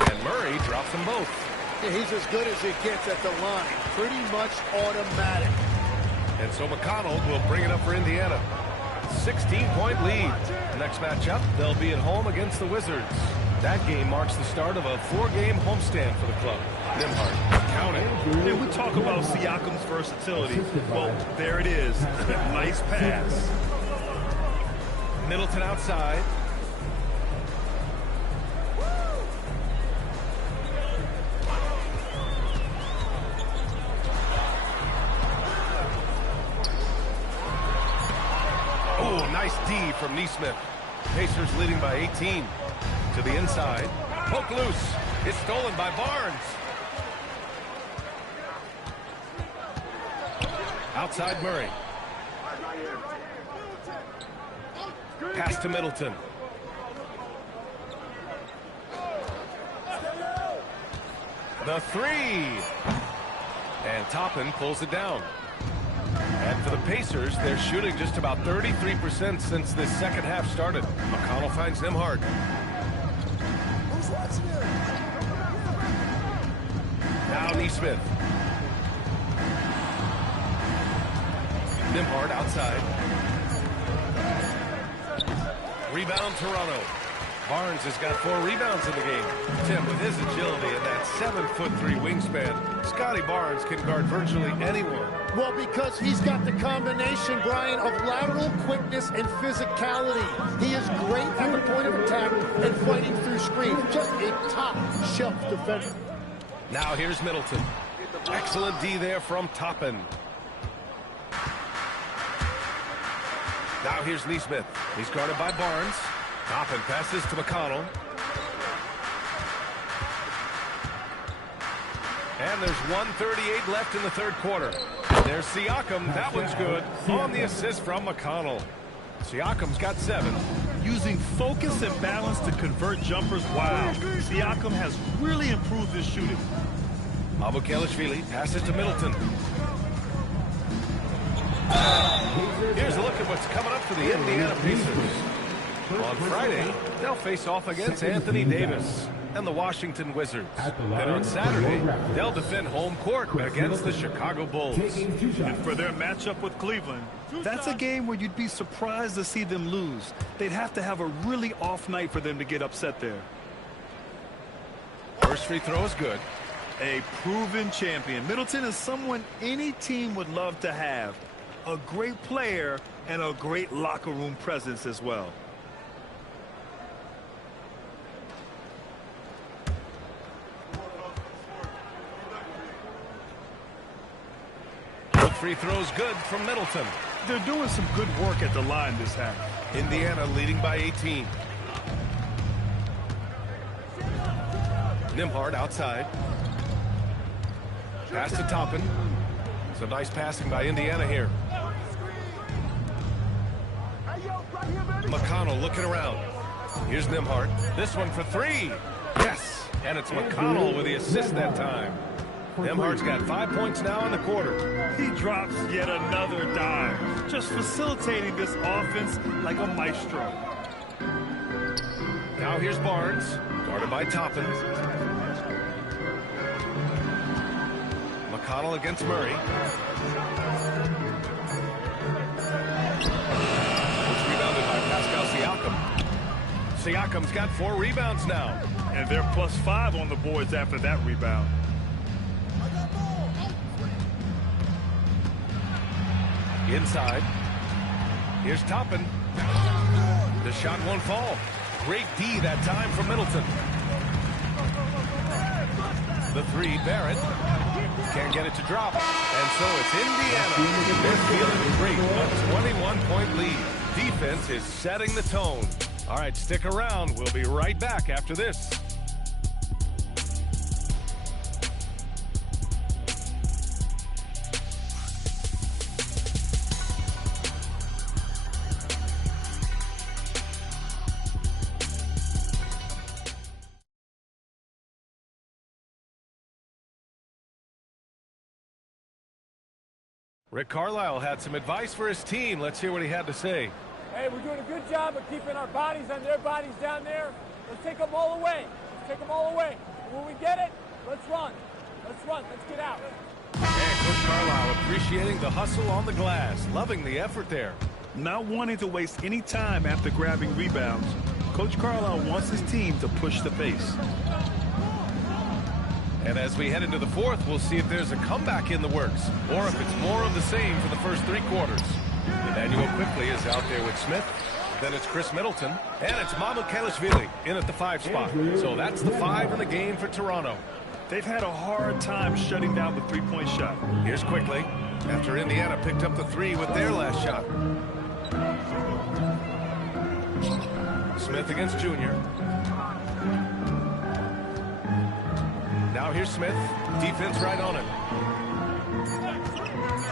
And Murray drops them both. Yeah, he's as good as he gets at the line. Pretty much automatic. And so McConnell will bring it up for Indiana. 16-point lead. Next matchup, they'll be at home against the Wizards. That game marks the start of a 4-game homestand for the club. Nembhard, count it. And we talk about Siakam's versatility. Well, there it is. Nice pass. Middleton outside. Oh, nice D from Nesmith. Pacers leading by 18. To the inside. Poke loose. It's stolen by Barnes. Outside Murray. Pass to Middleton. The 3. And Toppin pulls it down. And for the Pacers, they're shooting just about 33% since this second half started. McConnell finds Nembhard. Now Nesmith. Nembhard outside. Rebound Toronto. Barnes has got 4 rebounds in the game. Tim, with his agility and that 7'3" wingspan, Scotty Barnes can guard virtually anyone. Well, because he's got the combination, Brian, of lateral quickness and physicality. He is great at the point of attack and fighting through screens. Just a top-shelf defender. Now here's Middleton. Excellent D there from Toppin. Now here's Nesmith. He's guarded by Barnes. Toppin passes to McConnell. And there's 1:38 left in the third quarter. There's Siakam. That one's good. On the assist from McConnell. Siakam's got 7. Using focus and balance to convert jumpers. Wow. Siakam has really improved his shooting. Mamukelashvili passes to Middleton. Here's a look at what's coming up for the Indiana Pacers. On Friday, they'll face off against Anthony Davis and the Washington Wizards. Then on Saturday, they'll defend home court against the Chicago Bulls. And for their matchup with Cleveland, that's a game where you'd be surprised to see them lose. They'd have to have a really off night for them to get upset there. First free throw is good. A proven champion. Middleton is someone any team would love to have. A great player and a great locker room presence as well. Free throw's good from Middleton. They're doing some good work at the line this half. Indiana leading by 18. Nembhard outside. Pass to Toppin. Some nice passing by Indiana here. McConnell looking around. Here's Nembhard. This one for 3. Yes. And it's McConnell with the assist that time. Nembhard's got 5 points now in the quarter. He drops yet another dime, just facilitating this offense like a maestro. Now here's Barnes, guarded by Toppin. McConnell against Murray. It's rebounded by Pascal Siakam. Siakam's got 4 rebounds now. And they're +5 on the boards after that rebound. Inside. Here's Toppin. The shot won't fall. Great D that time from Middleton. The three, Barrett. Can't get it to drop. And so it's Indiana. They're feeling great. A 21-point lead. Defense is setting the tone. All right, stick around. We'll be right back after this. Rick Carlisle had some advice for his team. Let's hear what he had to say. Hey, we're doing a good job of keeping our bodies on their bodies down there. Let's take them all away. Let's take them all away. And when we get it, let's run. Let's run. Let's get out. And Coach Carlisle appreciating the hustle on the glass. Loving the effort there. Not wanting to waste any time after grabbing rebounds, Coach Carlisle wants his team to push the pace. And as we head into the fourth, we'll see if there's a comeback in the works or if it's more of the same for the first 3 quarters. Emmanuel quickly is out there with Smith. Then it's Chris Middleton. And it's Mamukelashvili in at the 5 spot. So that's the 5 in the game for Toronto. They've had a hard time shutting down the three-point shot. Here's quickly after Indiana picked up the 3 with their last shot. Smith against Junior. Now here's Smith. Defense right on it.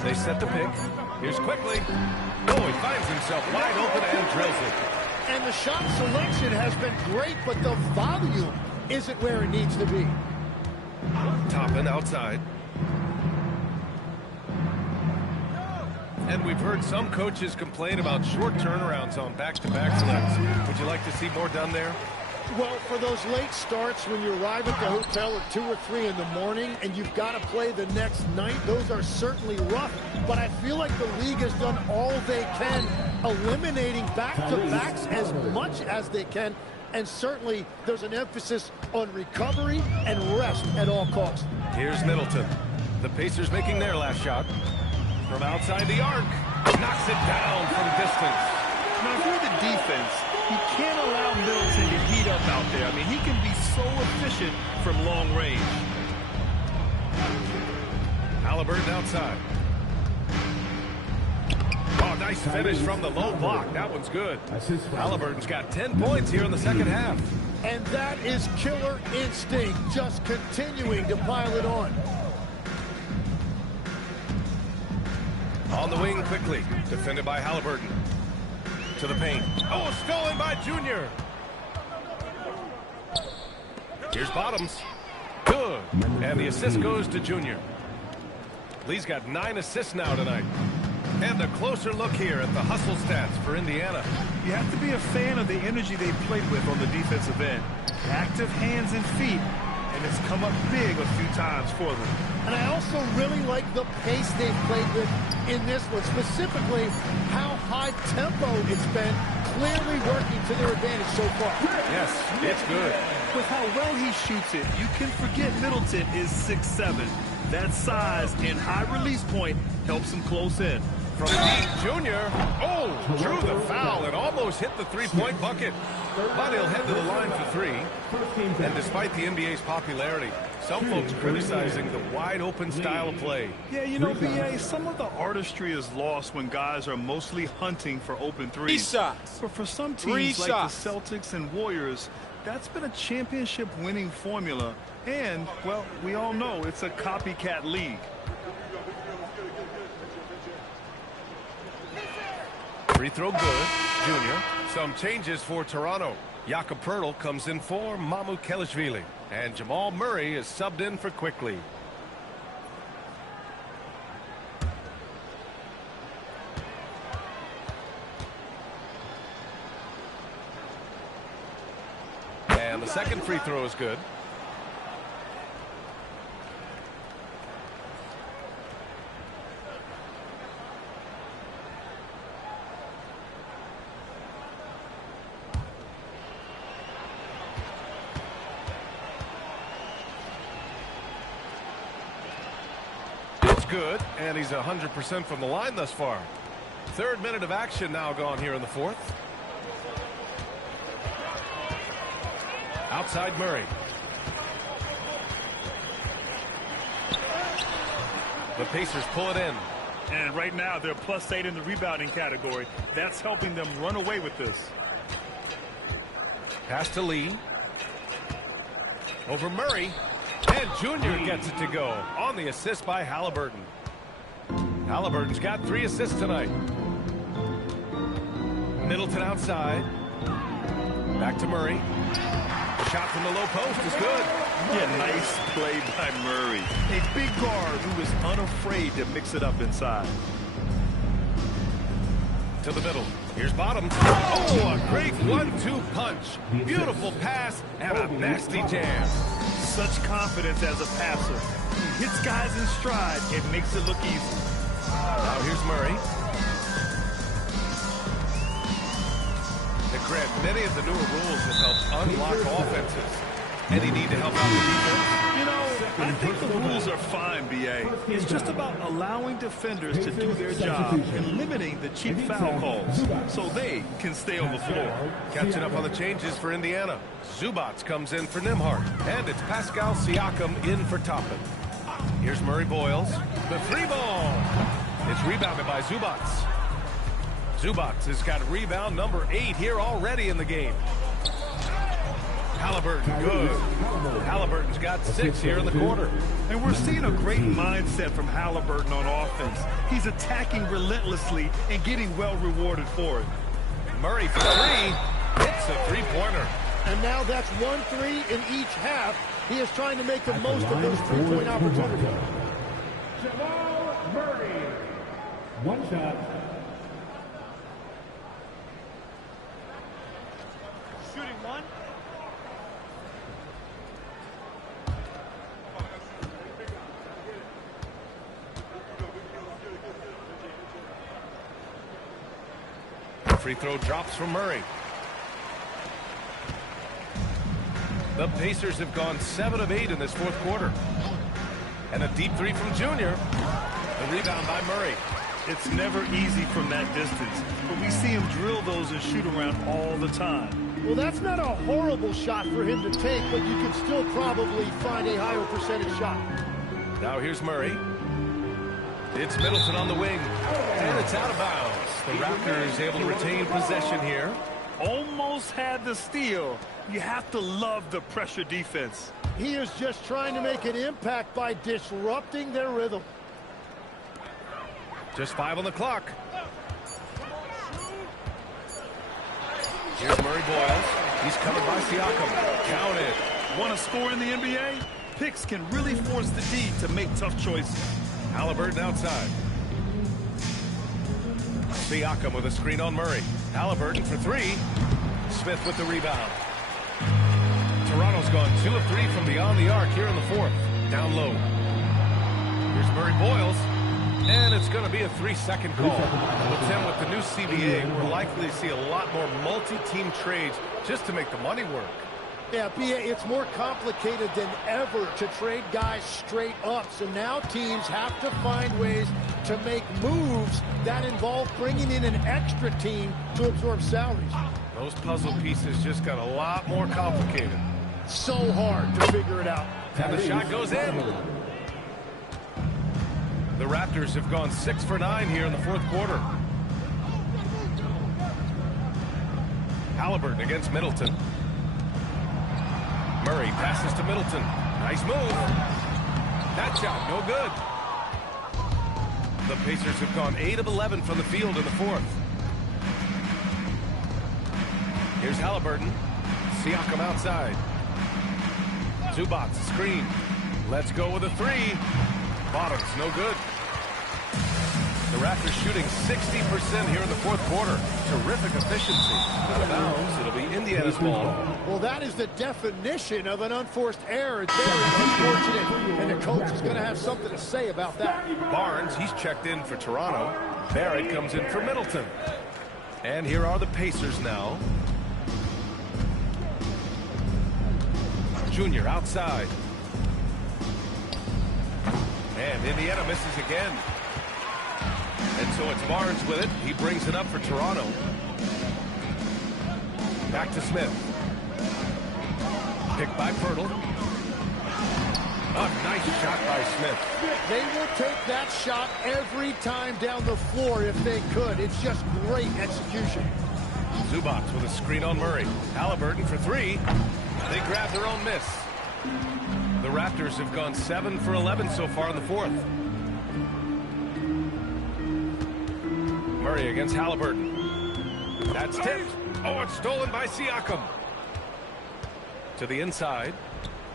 They set the pick. Here's quickly. Oh, he finds himself wide open and drills it. And the shot selection has been great, but the volume isn't where it needs to be. Toppin outside. And we've heard some coaches complain about short turnarounds on back-to-back legs. Would you like to see more done there? Well, for those late starts when you arrive at the hotel at 2 or 3 in the morning and you've got to play the next night, those are certainly rough. But I feel like the league has done all they can, eliminating back-to-backs as much as they can. And certainly there's an emphasis on recovery and rest at all costs. Here's Middleton. The Pacers making their last shot. From outside the arc. Knocks it down from distance. Now, if you're the defense, you can't allow Middleton to heat up out there. I mean, he can be so efficient from long range. Halliburton outside. Oh, nice finish from the low block. That one's good. Halliburton's got 10 points here in the second half. And that is killer instinct, just continuing to pile it on. On the wing quickly. Defended by Halliburton. To the paint. Oh, stolen by Junior. Here's Bottoms. Good. And the assist goes to Junior. Lee's got 9 assists now tonight. And a closer look here at the hustle stats for Indiana. You have to be a fan of the energy they played with on the defensive end. Active hands and feet, and it's come up big a few times for them. And I also really like the pace they've played with in this one, specifically how high tempo it's been, clearly working to their advantage so far. Yes, it's good. With how well he shoots it, you can forget Middleton is 6'7". That size and high release point helps him close in. From deep, Junior. Oh, drew the foul and almost hit the three-point bucket. But he'll head to the line for 3. And despite the NBA's popularity, some folks criticizing the wide-open style of play. Yeah, you know, BA, some of the artistry is lost when guys are mostly hunting for open threes. 3 shots. But for some teams like the Celtics and Warriors, that's been a championship-winning formula. And, well, we all know it's a copycat league. Free throw good. Junior. Some changes for Toronto. Jakob Poeltl comes in for Mamukelashvili. And Jamal Murray is subbed in for Quickly. And the second free throw is good. Good, and he's 100% from the line thus far. 3rd minute of action now gone here in the 4th. Outside Murray. The Pacers pull it in. And right now, they're +8 in the rebounding category. That's helping them run away with this. Pass to Lee. Over Murray. And Junior gets it to go on the assist by Halliburton. Halliburton's got 3 assists tonight. Middleton outside. Back to Murray. Shot from the low post is good. Yeah, nice play by Murray. A big guard who is unafraid to mix it up inside. To the middle. Here's Bottoms. Oh, a great 1-2 punch. Beautiful pass and a nasty jam. Such confidence as a passer. He hits guys in stride. It makes it look easy. Now here's Murray. Grant, many of the newer rules have helped unlock offenses. Any need to help out the defense? You know, I think the rules are fine, B.A. It's just about allowing defenders to do their job and limiting the cheap foul calls so they can stay on the floor. Catching up on the changes for Indiana. Zubac comes in for Nembhard. And it's Pascal Siakam in for Toppin. Here's Murray Boyles. The 3 ball. It's rebounded by Zubac. Zubac has got rebound number 8 here already in the game. Halliburton, good. Halliburton's got 6 here in the quarter. And we're seeing a great mindset from Halliburton on offense. He's attacking relentlessly and getting well rewarded for it. Murray for 3. It's a 3-pointer. And now that's 1 3 in each half. He is trying to make the most of those 3-point opportunities. Jamal Murray. 1 shot. Shooting 1. Free throw drops from Murray. The Pacers have gone 7 of 8 in this 4th quarter. And a deep 3 from Junior. The rebound by Murray. It's never easy from that distance, but we see him drill those and shoot around all the time. Well, that's not a horrible shot for him to take, but you can still probably find a higher percentage shot. Now here's Murray. It's Middleton on the wing. And it's out of bounds. The Raptors able to retain possession here. Almost had the steal. You have to love the pressure defense. He is just trying to make an impact by disrupting their rhythm. Just 5 on the clock. Here's Murray Boyles. He's covered by Siakam. Counted. Want to score in the NBA? Picks can really force the D to make tough choices. Halliburton outside. Siakam with a screen on Murray. Halliburton for 3. Smith with the rebound. Toronto's gone 2 of 3 from beyond the arc here in the 4th. Down low. Here's Murray Boyles. And it's going to be a 3-second call. Well, Tim, with the new CBA, we're likely to see a lot more multi-team trades just to make the money work. Yeah, it's more complicated than ever to trade guys straight up. So now teams have to find ways to make moves that involve bringing in an extra team to absorb salaries. Those puzzle pieces just got a lot more complicated. So hard to figure it out. And the shot goes in. The Raptors have gone 6 for 9 here in the 4th quarter. Halliburton against Middleton. Murray passes to Middleton. Nice move. That shot, no good. The Pacers have gone 8 of 11 from the field in the 4th. Here's Halliburton. Siakam outside. Zubac, screen. Let's go with a 3. Bottoms, no good. The Raptors shooting 60% here in the 4th quarter. Terrific efficiency. Out of bounds, it'll be Indiana's ball. Well, that is the definition of an unforced error. It's very unfortunate, and the coach is going to have something to say about that. Barnes, he's checked in for Toronto. Barrett comes in for Middleton. And here are the Pacers now. Junior outside. And Indiana misses again. And so it's Barnes with it. He brings it up for Toronto. Back to Smith. Picked by Pirtle. A nice shot by Smith. They will take that shot every time down the floor if they could. It's just great execution. Zubac with a screen on Murray. Halliburton for three. They grab their own miss. The Raptors have gone 7 for 11 so far in the fourth. Murray against Halliburton. That's tipped. Oh, it's stolen by Siakam. To the inside.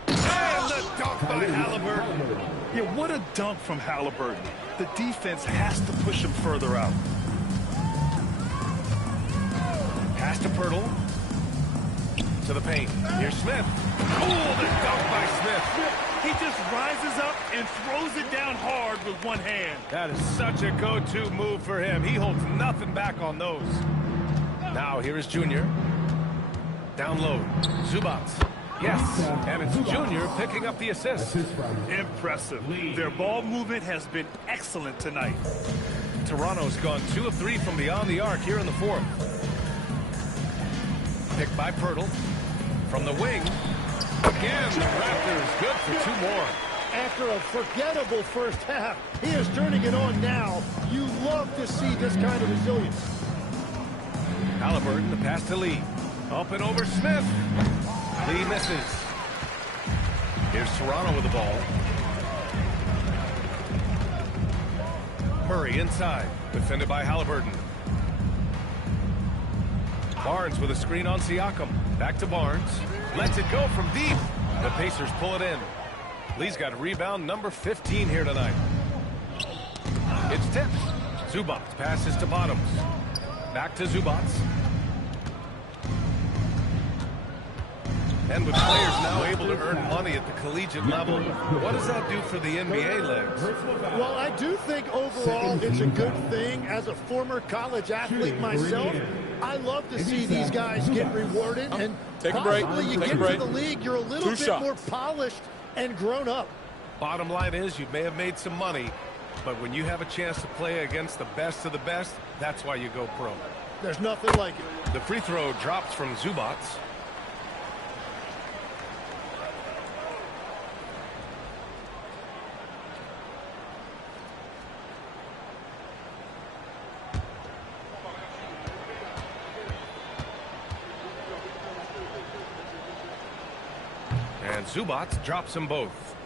And the dunk by Halliburton. Yeah, what a dunk from Halliburton. The defense has to push him further out. Pass to Pirtle. To the paint. Here's Smith. Oh, the dunk by Smith. He just rises up and throws it down hard with one hand. That is such a go-to move for him. He holds nothing back on those. Now here is Junior. Down low. Zubac. Yes, and it's Junior picking up the assist. Impressive. Their ball movement has been excellent tonight. Toronto's gone 2 of 3 from beyond the arc here in the fourth. Picked by Pirtle. From the wing. Again, the Raptors good for 2 more. After a forgettable first half, he is turning it on now. You love to see this kind of resilience. Halliburton, the pass to Lee. Up and over Smith. Lee misses. Here's Toronto with the ball. Murray inside. Defended by Halliburton. Barnes with a screen on Siakam. Back to Barnes. Lets it go from deep. The Pacers pull it in. Lee's got a rebound number 15 here tonight. It's tipped. Zubac passes to Bottoms. Back to Zubac. And with players now able to earn money at the collegiate level, what does that do for the NBA leagues? Well, I do think overall it's a good thing. As a former college athlete myself, I love to see these guys get rewarded. And possibly you get to the league, you're a little bit more polished and grown up. Bottom line is you may have made some money, but when you have a chance to play against the best of the best, that's why you go pro. There's nothing like it. The free throw drops from Zubac. And Zubac drops them both.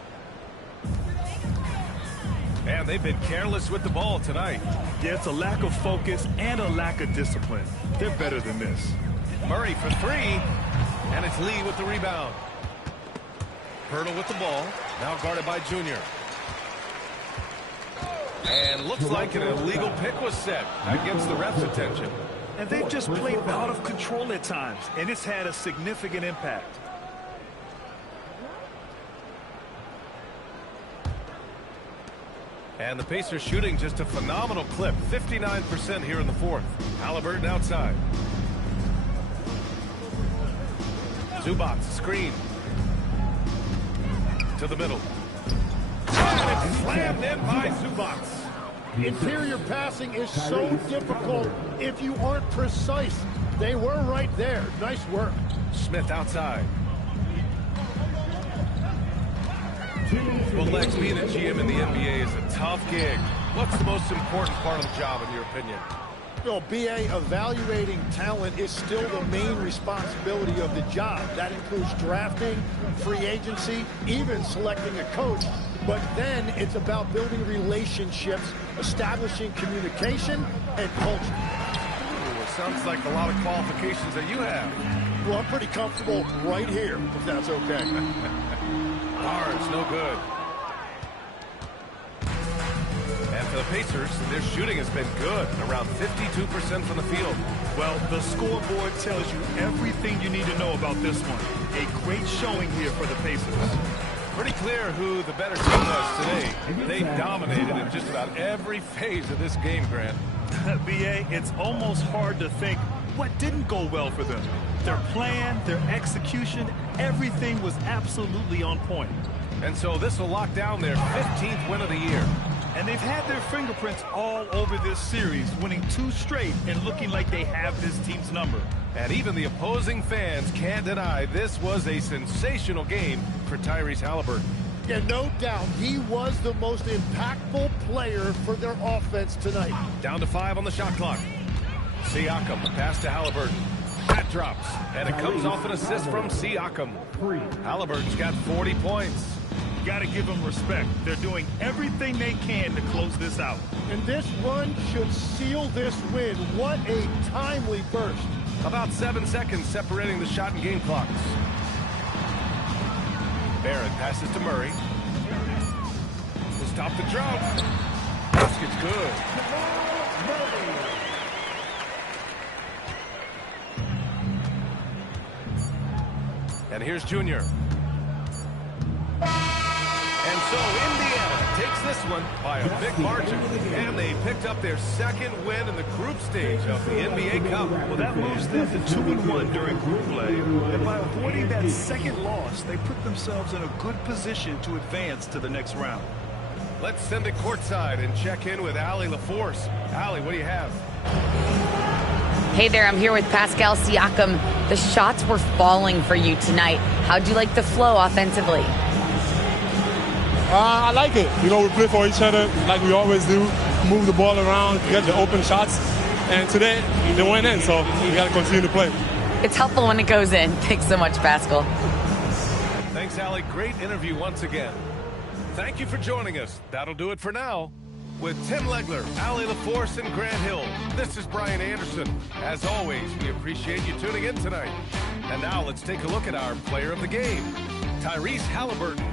And they've been careless with the ball tonight. Yeah, it's a lack of focus and a lack of discipline. They're better than this. Murray for three. And it's Lee with the rebound. Pirtle with the ball. Now guarded by Junior. And looks like an illegal pick was set. That gets the ref's attention. And they've just played out of control at times, and it's had a significant impact. And the Pacers shooting just a phenomenal clip. 59% here in the fourth. Halliburton outside. Zubac, screen. To the middle. And it's slammed in by Zubac. Interior passing is so difficult if you aren't precise. They were right there. Nice work. Smith outside. Well, Lex, being a GM in the NBA is a tough gig. What's the most important part of the job, in your opinion? Well, BA, evaluating talent is still the main responsibility of the job. That includes drafting, free agency, even selecting a coach. But then it's about building relationships, establishing communication, and culture. Ooh, it sounds like a lot of qualifications that you have. Well, I'm pretty comfortable right here, if that's okay. Barnes, no good. And for the Pacers, their shooting has been good, around 52% from the field. Well, the scoreboard tells you everything you need to know about this one. A great showing here for the Pacers. Pretty clear who the better team was today. They dominated in just about every phase of this game, Grant. BA, it's almost hard to think what didn't go well for them. Their plan, their execution, everything was absolutely on point. And so this will lock down their 15th win of the year. And they've had their fingerprints all over this series, winning 2 straight and looking like they have this team's number. And even the opposing fans can't deny this was a sensational game for Tyrese Haliburton. Yeah, no doubt. He was the most impactful player for their offense tonight. Down to 5 on the shot clock. Siakam, pass to Haliburton. That drops, and it comes off an assist from Siakam. Haliburton's got 40 points. You got to give them respect. They're doing everything they can to close this out. And this run should seal this win. What a timely burst. About 7 seconds separating the shot and game clocks. Barrett passes to Murray. To stop the drought. Basket's good. And here's Junior. And so Indiana takes this one by a big margin. And they picked up their 2nd win in the group stage of the NBA Cup. Well, that moves them to 2-1 during group play. And by avoiding that 2nd loss, they put themselves in a good position to advance to the next round. Let's send it courtside and check in with Allie LaForce. Allie, what do you have? Hey there, I'm here with Pascal Siakam. The shots were falling for you tonight. How'd you like the flow offensively? I like it. You know, we play for each other like we always do. Move the ball around, get the open shots. And today, they went in, so we got to continue to play. It's helpful when it goes in. Thanks so much, Pascal. Thanks, Allie. Great interview once again. Thank you for joining us. That'll do it for now. With Tim Legler, Allie LaForce, and Grant Hill, this is Brian Anderson. As always, we appreciate you tuning in tonight. And now let's take a look at our player of the game, Tyrese Haliburton.